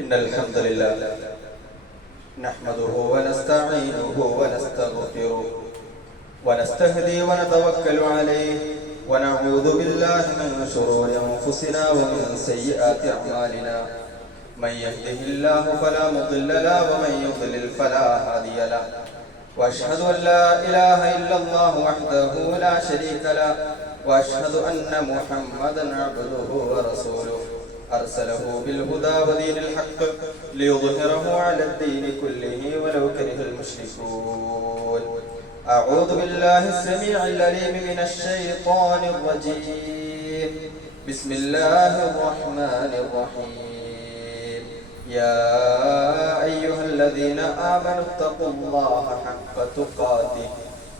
إن الحمد لله نحمده ونستعينه ونستغفره ونستهدي ونتوكل عليه ونعوذ بالله من شرور أنفسنا ومن سيئات أعمالنا من يهده الله فلا مضل له ومن يضلل فلا هادي له وأشهد أن لا إله إلا الله وحده لا شريك له وأشهد أن محمدا عبده ورسوله أرسله بالهدى ودين الحق ليظهره على الدين كله ولو كره المشركون. أعوذ بالله السميع العليم من الشيطان الرجيم. بسم الله الرحمن الرحيم. يا أيها الذين آمنوا اتقوا الله حق تقاته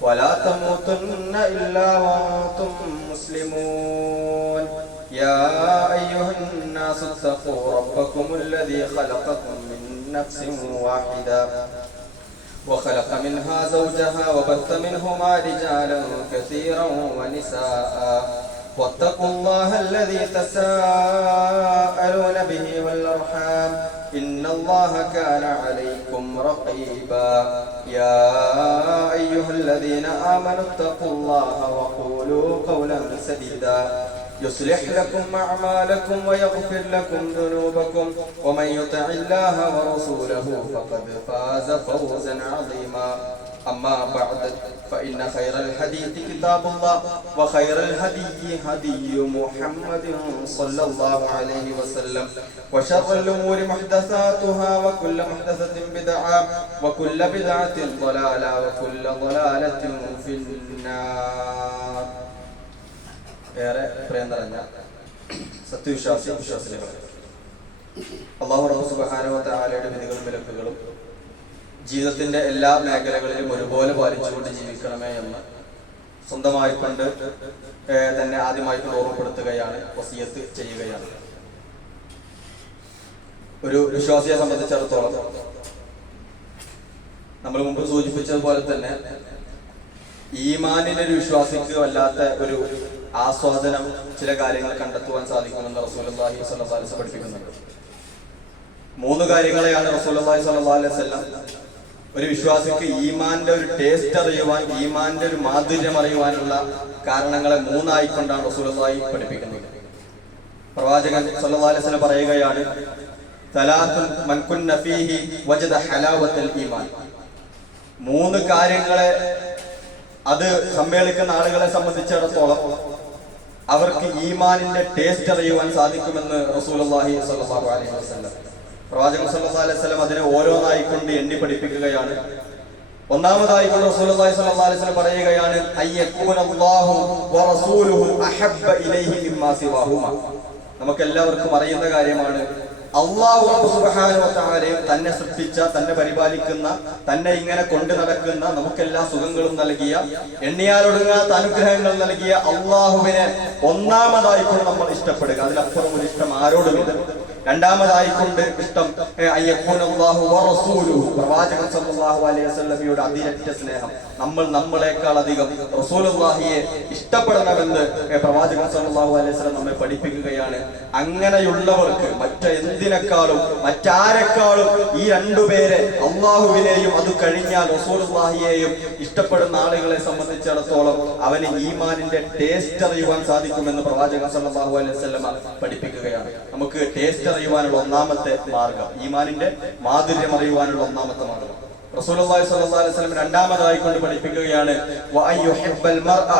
ولا تموتن إلا وأنتم مسلمون. يا أيها الناس اتقوا ربكم الذي خلقكم من نفس واحدة وخلق منها زوجها وبث منهما رجالا كثيرا ونساء واتقوا الله الذي تساءلون به والأرحام إن الله كان عليكم رقيبا. يا أيها الذين آمنوا اتقوا الله وقولوا قولا سديدا يصلح لكم أعمالكم ويغفر لكم ذنوبكم ومن يطع الله ورسوله فقد فاز فوزا عظيما. أما بعد فإن خير الحديث كتاب الله وخير الهدي هدي محمد صلى الله عليه وسلم وشر الأمور محدثاتها وكل محدثة بدعة وكل بدعة ضلالة وكل ضلالة في النار. ഏറെ പ്രിയം നിറഞ്ഞ സത്യവിശ്വാസികൾ, അല്ലാഹു സുബ്ഹാനഹു വ തആലയുടെ വിധികളും വിലക്കുകളും ജീവിതത്തിന്റെ എല്ലാ മേഖലകളിലും ഒരുപോലെ പാലിച്ചുകൊണ്ട് ജീവിക്കണമേ എന്ന് സ്വന്തമായിക്കൊണ്ട് തന്നെ ആദ്യമായിട്ട് ഓർമ്മപ്പെടുത്തുകയാണ്, വസിയത്ത് ചെയ്യുകയാണ്. ഒരു വിശ്വാസിയെ സംബന്ധിച്ചിടത്തോളം നമ്മൾ മുമ്പ് സൂചിപ്പിച്ചതുപോലെ തന്നെ ഈമാനിന്റെ ഒരു വിശ്വാസിക്ക് വല്ലാത്ത ഒരു ആസ്വാദനം ചില കാര്യങ്ങൾ കണ്ടെത്തുവാൻ സാധിക്കുമെന്ന് റസൂലുള്ളാഹി സ്വല്ലല്ലാഹു അലൈഹി വസല്ലം പഠിപ്പിക്കുന്നുണ്ട്. 3 കാര്യങ്ങളെയാണ് റസൂലുള്ളാഹി സ്വല്ലല്ലാഹു അലൈഹി വസല്ലം ഒരു വിശ്വാസിക്ക് ഈമാന്റെ ഒരു ടേസ്റ്റ് അറിയുവാൻ, ഈമാന്റെ ഒരു മാധുര്യം അറിയുവാനുള്ള കാരണങ്ങളെ 3 ആയിക്കൊണ്ടാണ് റസൂലുള്ളാഹി പഠിപ്പിക്കുന്നത്. പ്രവാചകൻ സ്വല്ലല്ലാഹു അലൈഹി വസല്ലം പറയുകയാണ്, സലാത്തുൻ മൻ കുന്ന ഫീഹി വജദ ഹലാവത്തുൽ ഈമാൻ. 3 കാര്യങ്ങളെ അത് സമ്മേളിക്കുന്ന ആളുകളെ സംബന്ധിച്ചിടത്തോളം അവർക്ക് ഈമാനിന്റെ ടേസ്റ്റ് അറിയുവാൻ സാധിക്കുമെന്ന് റസൂലുള്ളാഹി സ്വല്ലല്ലാഹു അലൈഹി വസല്ലം പ്രവാചകൻ സ്വല്ലല്ലാഹു അലൈഹി വസല്ലം അതിനെ ഓരോന്നായിക്കൊണ്ട് എണ്ണി പഠിപ്പിക്കുകയാണ്. ഒന്നാമതായിക്കൊണ്ട് റസൂലുള്ളാഹി സ്വല്ലല്ലാഹു അലൈഹി വസല്ലം പറയുകയാണ്, അയ്യകൂനല്ലാഹു വറസൂലുഹു അഹബ്ബ ഇലൈഹി മിമ്മാ സിവാഹുമ. നമുക്ക് എല്ലാവർക്കും അറിയുന്ന കാര്യമാണ്, അല്ലാഹു സുബ്ഹാനഹു വ തആലയും തന്നെ സൃഷ്ടിച്ച, തന്നെ പരിപാലിക്കുന്ന, തന്നെ ഇങ്ങനെ കൊണ്ടു നടക്കുന്ന, നമുക്കെല്ലാ സുഖങ്ങളും നൽകിയ, എണ്ണിയാലൊടുങ്ങാത്ത അനുഗ്രഹങ്ങൾ നൽകിയ അല്ലാഹുവിനെ ഒന്നാമതായിക്കൊണ്ട് നമ്മൾ ഇഷ്ടപ്പെടുക. അതിലപ്പുറം ഒരു ഇഷ്ടം ആരോടുമില്ല. രണ്ടാമതായിക്കൊണ്ട് ഇഷ്ടം അയ്യകൂനല്ലാഹു വറസൂലുഹു, പ്രവാചകൻ സല്ലല്ലാഹു അലൈഹി വസല്ലമയുടെ അതിരറ്റ സ്നേഹം. നമ്മൾ നമ്മളെക്കാൾ അധികം റസൂലുള്ളാഹിയെ ഇഷ്ടപ്പെടണമെന്ന് പ്രവാചകൻ സല്ലല്ലാഹു അലൈഹി വസല്ലം നമ്മെ പഠിപ്പിക്കുകയാണ്. അങ്ങനെയുള്ളവർക്ക് മറ്റെന്തിനേക്കാളും മറ്റാരെക്കാളും ഈ 2 പേരെ, അള്ളാഹുവിനെയും അത് കഴിഞ്ഞാൽ റസൂലുള്ളാഹിയെയും ഇഷ്ടപ്പെടുന്ന ആളുകളെ സംബന്ധിച്ചിടത്തോളം അവന് ഈമാനിന്റെ ടേസ്റ്റ് അറിയുവാൻ സാധിക്കുമെന്ന് പ്രവാചകൻ സല്ലല്ലാഹു അലൈഹി വസല്ലം പഠിപ്പിക്കുകയാണ്. നമുക്ക് ടേസ്റ്റ് അറിയുവാനുള്ള ഒന്നാമത്തെ മാർഗം, ഈമാനിന്റെ മാധുര്യം അറിയുവാനുള്ള ഒന്നാമത്തെ മാർഗം റസൂലുള്ളാഹി സ്വല്ലല്ലാഹു അലൈഹി വസല്ലം രണ്ടാമതായി കൊണ്ട് പഠിപ്പിക്കുകയാണ്, വഅയ്യുഹിബ്ബൽ മർഅ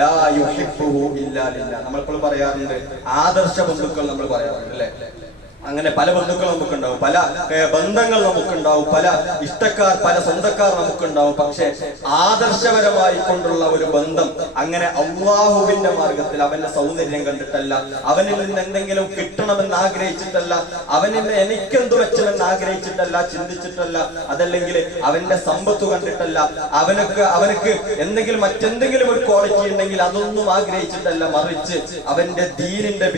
ലാ യുഹിബ്ബുഹു ഇല്ലാ ലില്ലാഹ്. നമ്മൾ പറയാറുണ്ട് ആദർശ ബന്ധുക്കൾ, നമ്മൾ പറയാറുണ്ട് അല്ലേ? അങ്ങനെ പല ബന്ധുക്കൾ നമുക്കുണ്ടാവും, പല ബന്ധങ്ങൾ നമുക്കുണ്ടാവും, പല ഇഷ്ടക്കാർ, പല സ്വന്തക്കാർ നമുക്കുണ്ടാവും. പക്ഷെ ആദർശപരമായി കൊണ്ടുള്ള ഒരു ബന്ധം, അങ്ങനെ അല്ലാഹുവിന്റെ മാർഗത്തിൽ അവന്റെ സൗന്ദര്യം കണ്ടിട്ടല്ല, അവനിൽ നിന്ന് എന്തെങ്കിലും കിട്ടണമെന്ന് ആഗ്രഹിച്ചിട്ടല്ല, അവനിൽ എനിക്കെന്തു വെച്ചമെന്ന് ആഗ്രഹിച്ചിട്ടല്ല, ചിന്തിച്ചിട്ടല്ല, അതല്ലെങ്കിൽ അവന്റെ സമ്പത്ത് കണ്ടിട്ടല്ല, അവനക്ക് എന്തെങ്കിലും മറ്റെന്തെങ്കിലും ഒരു ക്വാളിറ്റി ഉണ്ടെങ്കിൽ അതൊന്നും ആഗ്രഹിച്ചിട്ടല്ല, മറിച്ച് അവന്റെ ദീനിന്റെ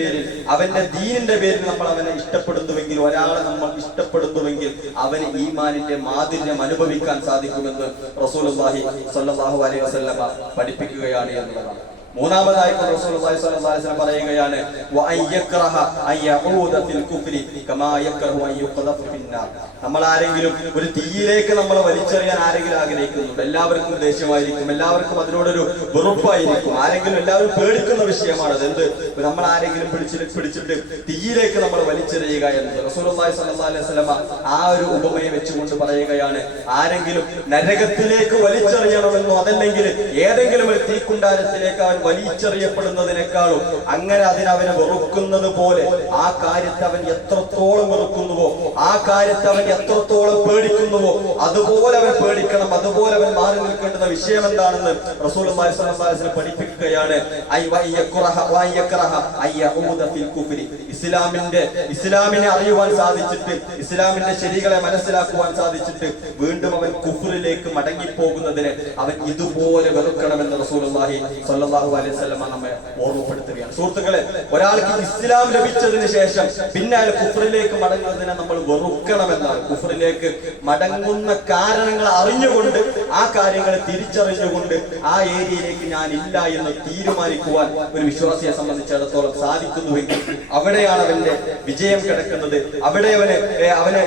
പേരിൽ നമ്മൾ അവനെ ഇഷ്ടപ്പെടുന്നുവെങ്കിൽ, ഒരാളെ നമ്മൾ ഇഷ്ടപ്പെടുന്നുവെങ്കിൽ അവന് ഈമാനിന്റെ മാധുര്യം അനുഭവിക്കാൻ സാധിക്കുമെന്ന് റസൂലുള്ളാഹി സ്വല്ലല്ലാഹു അലൈഹി വസല്ലം പഠിപ്പിക്കുകയാണ് എന്നുള്ളതാണ്. മൂന്നാമതായി റസൂലുള്ളാഹി സ്വല്ലല്ലാഹു അലൈഹി വസല്ലം പറയുകയാണ് നമ്മൾ ആരെങ്കിലും ഒരു തീയിലേക്ക് നമ്മളെ വലിച്ചെറിയാൻ ആരെങ്കിലും ആഗ്രഹിക്കുന്നുണ്ട്, എല്ലാവർക്കും ദേഷ്യമായിരിക്കും, എല്ലാവർക്കും അതിനോടൊരു വെറുപ്പായിരിക്കും, ആരെങ്കിലും എല്ലാവരും പേടിക്കുന്ന വിഷയമാണ് എന്ത്, നമ്മൾ ആരെങ്കിലും പിടിച്ചിട്ട് തീയിലേക്ക് നമ്മൾ വലിച്ചെറിയുക എന്നത്. റസൂലുള്ളാഹി സ്വല്ലല്ലാഹു അലൈഹി വസല്ലം ആ ഒരു ഉപമയെ വെച്ചുകൊണ്ട് പറയുകയാണ്, ആരെങ്കിലും നരകത്തിലേക്ക് വലിച്ചെറിയണമെന്നോ അതല്ലെങ്കിൽ ഏതെങ്കിലും ഒരു തീക്കുണ്ടാരത്തിലേക്ക് അവൻ വലിച്ചെറിയപ്പെടുന്നതിനേക്കാളും അങ്ങനെ അതിനവനെ വെറുക്കുന്നത് പോലെ ആ കാര്യത്തെ അവൻ എത്രത്തോളം വെറുക്കുന്നുവോ, ആ കാര്യത്തെ അവൻ എത്രത്തോളം പേടിക്കുന്നുവോ അതുപോലെ അവൻ പേടിക്കണം, അതുപോലെ അവൻ മാറി നിൽക്കേണ്ടുന്ന വിഷയം എന്താണെന്ന് റസൂലുള്ളാഹി സ്വല്ലല്ലാഹു അലൈഹി വസല്ലം പഠിപ്പിക്കുകയാണ്. ഇസ്ലാമിനെ അറിയുവാൻ സാധിച്ചിട്ട്, ഇസ്ലാമിന്റെ ശരികളെ മനസ്സിലാക്കുവാൻ സാധിച്ചിട്ട് വീണ്ടും അവൻ കുഫ്റിലേക്ക് മടങ്ങിപ്പോകുന്നതിന് അവൻ ഇതുപോലെ വെറുക്കണമെന്ന് റസൂലുള്ളാഹി സ്വല്ലല്ലാഹു അലൈഹി വസല്ലം നമ്മെ ഓർമ്മപ്പെടുത്തുകയാണ്. സുഹൃത്തുക്കളെ, ഒരാൾക്ക് ഇസ്ലാം ലഭിച്ചതിന് ശേഷം പിന്നെ അയാൾ കുഫ്റിലേക്ക് മടങ്ങുന്നതിനെ നമ്മൾ വെറുക്കണമെന്നാണ്. കുഫ്റിലേക്ക് മടങ്ങുന്ന കാരണങ്ങൾ അറിഞ്ഞുകൊണ്ട്, ആ കാര്യങ്ങളെ തിരിച്ചറിഞ്ഞുകൊണ്ട് ആ ഏരിയയിലേക്ക് ഞാൻ ഇല്ല എന്ന് തീരുമാനിക്കുവാൻ ഒരു വിശ്വാസിയെ സംബന്ധിച്ചിടത്തോളം സാധിക്കുന്നുവെങ്കിൽ അവിടെയാണ് അവന്റെ വിജയം കിടക്കുന്നത്, അവിടെ അവന്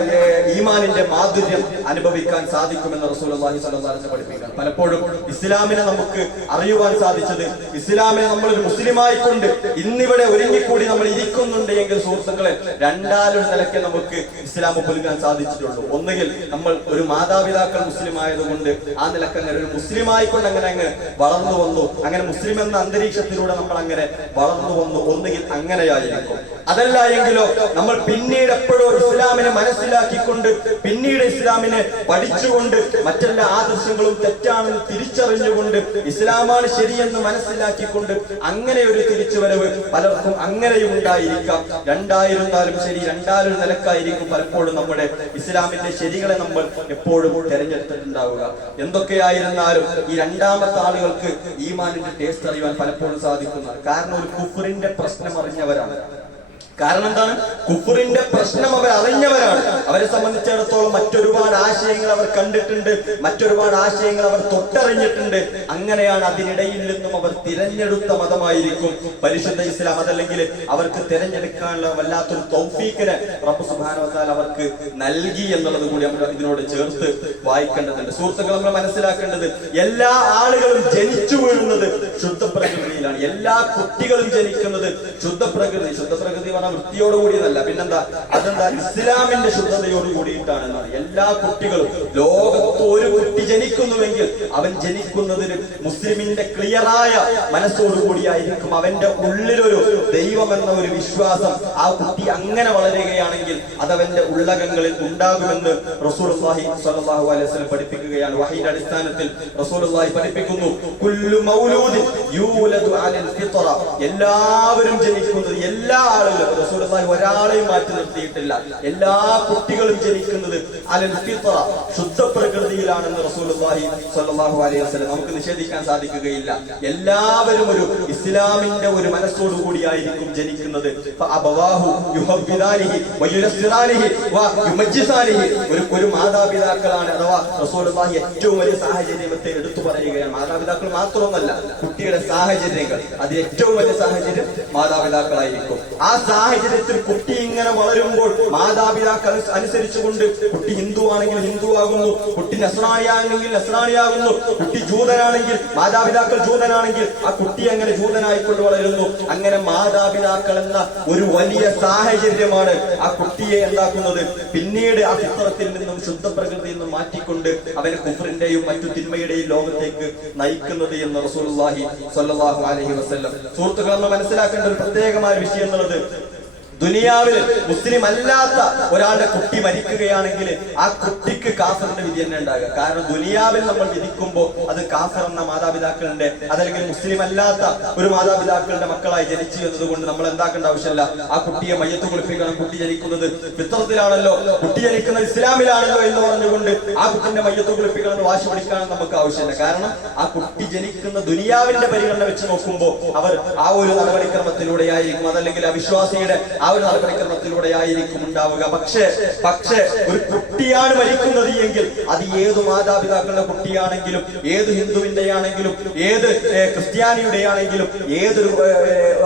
ഈമാനിന്റെ മാധുര്യം അനുഭവിക്കാൻ സാധിക്കുമെന്ന് റസൂലുള്ളാഹി സ്വല്ലല്ലാഹു അലൈഹി വസല്ലം പഠിപ്പിക്കുകയാണ്. പലപ്പോഴും ഇസ്ലാമിനെ നമുക്ക് അറിയുവാൻ സാധിച്ചത്, ഇസ്ലാമിനെ നമ്മൾ ഒരു മുസ്ലിമായി കൊണ്ട് ഇന്നിവിടെ ഒരുങ്ങിക്കൂടി നമ്മൾ ഇരിക്കുന്നുണ്ട് എങ്കിൽ സുഹൃത്തുക്കളെ, രണ്ടാലൊരു നിലയ്ക്ക് നമുക്ക് ഇസ്ലാം പുലുകാൻ സാധിച്ചിട്ടുള്ളൂ. ഒന്നുകിൽ നമ്മൾ ഒരു മാതാപിതാക്കൾ മുസ്ലിം ആയതുകൊണ്ട് ആ നിലക്ക് അങ്ങനെ ഒരു മുസ്ലിമായിക്കൊണ്ട് അങ്ങനെ അങ്ങ് വളർന്നു വന്നു, അങ്ങനെ മുസ്ലിം എന്ന അന്തരീക്ഷത്തിലൂടെ നമ്മൾ അങ്ങനെ വളർന്നു വന്നു, ഒന്നുകിൽ അങ്ങനെയായിരിക്കും. അതല്ല എങ്കിലോ നമ്മൾ പിന്നീട് എപ്പോഴോ ഇസ്ലാമിനെ മനസ്സിലാക്കിക്കൊണ്ട്, പിന്നീട് ഇസ്ലാമിനെ പഠിച്ചുകൊണ്ട്, മറ്റെല്ലാ ആദർശങ്ങളും തെറ്റാണെന്ന് തിരിച്ചറിഞ്ഞുകൊണ്ട് ഇസ്ലാമാണ് ശരിയെന്ന് മനസ്സിലാക്കിക്കൊണ്ട് അങ്ങനെ ഒരു തിരിച്ചുവരവ് പലർക്കും അങ്ങനെയും ഉണ്ടായിരിക്കാം. രണ്ടായിരുന്നാലും ശരി, രണ്ടാലൊരു നിലക്കായിരിക്കും പലപ്പോഴും നമ്മുടെ ഇസ്ലാമിന്റെ ശരികളെ നമ്മൾ എപ്പോഴും തെരഞ്ഞെടുത്തിട്ടുണ്ടാവുക. എന്തൊക്കെയായിരുന്നാലും ഈ രണ്ടാമത്തെ ആളുകൾക്ക് ഈമാനിന്റെ ടേസ്റ്റ് അറിയാൻ പലപ്പോഴും സാധിക്കുന്നതാണ്. കാരണം ഒരു കുഫ്റിന്റെ പ്രശ്നം അറിഞ്ഞവരാണ്. കാരണം എന്താണ്? കുഫ്റിന്റെ പ്രശ്നം അവർ അറിഞ്ഞവരാണ്. അവരെ സംബന്ധിച്ചിടത്തോളം മറ്റൊരുപാട് ആശയങ്ങൾ അവർ കണ്ടിട്ടുണ്ട്, മറ്റൊരുപാട് ആശയങ്ങൾ അവർ തൊട്ടറിഞ്ഞിട്ടുണ്ട്. അങ്ങനെയാണ് അതിനിടയിൽ നിന്നും അവർ തിരഞ്ഞെടുത്ത മതമായിരിക്കും പരിശുദ്ധ ഇസ്ലാം. അതല്ലെങ്കിൽ അവർക്ക് തിരഞ്ഞെടുക്കാനുള്ള വല്ലാത്തൊരു തൗഫീഖിനെ റബ്ബ് സുബ്ഹാനഹു വ തആല അവർക്ക് നൽകി എന്നുള്ളത് കൂടി നമ്മൾ ഇതിനോട് ചേർത്ത് വായിക്കേണ്ടതുണ്ട്. സുഹൃത്തുക്കൾ, നമ്മൾ മനസ്സിലാക്കേണ്ടത് എല്ലാ ആളുകളും ജനിച്ചു വീഴുന്നത് ശുദ്ധ പ്രകൃതിയിലാണ്. എല്ലാ കുട്ടികളും ജനിക്കുന്നത് ശുദ്ധപ്രകൃതി വൃത്തിയോടുകൂടിയതല്ല, പിന്നെന്താ, അതെന്താ, ഇസ്ലാമിന്റെ ശുദ്ധതയോട് കൂടിയിട്ടാണ്. എല്ലാ കുട്ടികളും, ലോകത്ത് ഒരു കുട്ടി ജനിക്കുന്നുവെങ്കിൽ അവൻ ജനിക്കുന്നതിന് മുസ്ലിമിന്റെ ക്ലിയറായ മനസ്സോടുകൂടിയായിരിക്കും. അവന്റെ ഉള്ളിലൊരു ദൈവം എന്ന ഒരു വിശ്വാസം ആ കുട്ടി അങ്ങനെ വളരുകയാണെങ്കിൽ അതവന്റെ ഉള്ളകങ്ങളിൽ ഉണ്ടാകുമെന്ന് റസൂലുള്ളാഹി സ്വല്ലല്ലാഹു അലൈഹി വസല്ലം പഠിപ്പിക്കുകയാണ്. വഹീന്റെ അടിസ്ഥാനത്തിൽ റസൂലുള്ളാഹി പഠിപ്പിക്കുന്നു, കുല്ലു മൗലൂദിൻ യൂലദു അലൽ ഫിത്ര, എല്ലാവരും ജനിക്കുന്നത്, എല്ലാ ആളുകളും, റസൂലുള്ളാഹി ഒരാളെയും മാറ്റി നിർത്തിയിട്ടില്ല, എല്ലാ കുട്ടികളും ജനിക്കുന്നത് അലൽ ഫിത്ര, ശുദ്ധ പ്രകൃതിയിലാണെന്ന് റസൂലുള്ളാഹി സ്വല്ലല്ലാഹു അലൈഹി വസല്ലം നമുക്ക് നിഷേധിക്കാൻ സാധിക്കുകയില്ല. എല്ലാവരും ഒരു ഇസ്ലാമിന്റെ ഒരു മനസ്സോടു കൂടിയായിരിക്കും ജനിക്കുന്നത്. ഫഅബവാഹു യുഹബ്ബിദാനിഹി വയുനസ്സിറാനിഹി വയുമജ്ജിസാനിഹി, ഒരു മാതാപിതാക്കളാണ്, അഥവാ റസൂലുള്ളാഹി ഏറ്റവും വലിയ സാഹചര്യത്തെ എടുത്തു പറയുകയാണ്. മാതാപിതാക്കൾ മാത്രമൊന്നല്ല, കുട്ടിയുടെ സാഹചര്യങ്ങൾ, അത് ഏറ്റവും വലിയ സാഹചര്യം മാതാപിതാക്കളായിരിക്കും. ആ സാഹചര്യത്തിൽ കുട്ടി ഇങ്ങനെ വളരുമ്പോൾ മാതാപിതാക്കൾ അനുസരിച്ചുകൊണ്ട്, കുട്ടി ഹിന്ദു ആണെങ്കിൽ ഹിന്ദു ആകുന്നു, കുട്ടി നസ്രാണിയാണെങ്കിൽ നസ്രാണിയാകുന്നു, കുട്ടി ജൂതനാണെങ്കിൽ, മാതാപിതാക്കൾ ജൂതനാണെങ്കിൽ ആ കുട്ടി അങ്ങനെ ജൂതനായിക്കൊണ്ട് വളരുന്നു. അങ്ങനെ മാതാപിതാക്കൾ എന്ന ഒരു വലിയ സാഹചര്യമാണ് ആ കുട്ടിയെ എന്താക്കുന്നത്, പിന്നീട് ആ ഫിത്രത്തിൽ നിന്നും ശുദ്ധ പ്രകൃതിയിൽ നിന്നും മാറ്റിക്കൊണ്ട് അവനെ കുഫ്റിന്റെയും മറ്റു തിന്മയുടെയും ലോകത്തേക്ക് നയിക്കുന്നത് എന്ന് റസൂലുള്ളാഹി സ്വല്ലല്ലാഹു അലൈഹി വസല്ലം. സുഹൃത്തുക്കൾ, നമ്മൾ മനസ്സിലാക്കേണ്ട ഒരു പ്രത്യേകമായ വിഷയം എന്നുള്ളത്, ദുനിയാവിൽ മുസ്ലിം അല്ലാത്ത ഒരാളുടെ കുട്ടി മരിക്കുകയാണെങ്കിൽ ആ കുട്ടിക്ക് കാഫറിന്റെ വിധി തന്നെ ഉണ്ടാകുക. കാരണം ദുനിയാവിൽ നമ്മൾ വിധിക്കുമ്പോൾ അത് കാഫർ എന്ന മാതാപിതാക്കളുടെ, അതല്ലെങ്കിൽ മുസ്ലിം അല്ലാത്ത ഒരു മാതാപിതാക്കളുടെ മക്കളായി ജനിച്ചു എന്നതുകൊണ്ട് നമ്മൾ എന്താക്കേണ്ട ആവശ്യമില്ല. ആ കുട്ടിയെ മയ്യത്ത് കുളിപ്പിക്കണം, കുട്ടി ജനിക്കുന്നത് ഫിത്രത്തിലാണല്ലോ, കുട്ടി ജനിക്കുന്നത് ഇസ്ലാമിലാണല്ലോ എന്ന് പറഞ്ഞുകൊണ്ട് ആ കുട്ടിന്റെ മയ്യത്ത് കുളിപ്പിക്കണം എന്ന് വാശി പിടിക്കാനും നമുക്ക് ആവശ്യമില്ല. കാരണം ആ കുട്ടി ജനിക്കുന്ന ദുനിയാവിന്റെ പരിഗണന വെച്ച് നോക്കുമ്പോൾ അവർ ആ ഒരു നടപടിക്രമത്തിലൂടെയായിരിക്കും, അതല്ലെങ്കിൽ അവിശ്വാസിയുടെ ആ ആ ഒരു നടപടിക്രമത്തിലൂടെ ആയിരിക്കും ഉണ്ടാവുക. പക്ഷേ ഒരു കുട്ടിയാണ് മരിക്കുന്നത് എങ്കിൽ അത് ഏതു മാതാപിതാക്കളുടെ കുട്ടിയാണെങ്കിലും, ഏത് ഹിന്ദുവിന്റെ ആണെങ്കിലും, ഏത് ക്രിസ്ത്യാനിയുടെ ആണെങ്കിലും, ഏതൊരു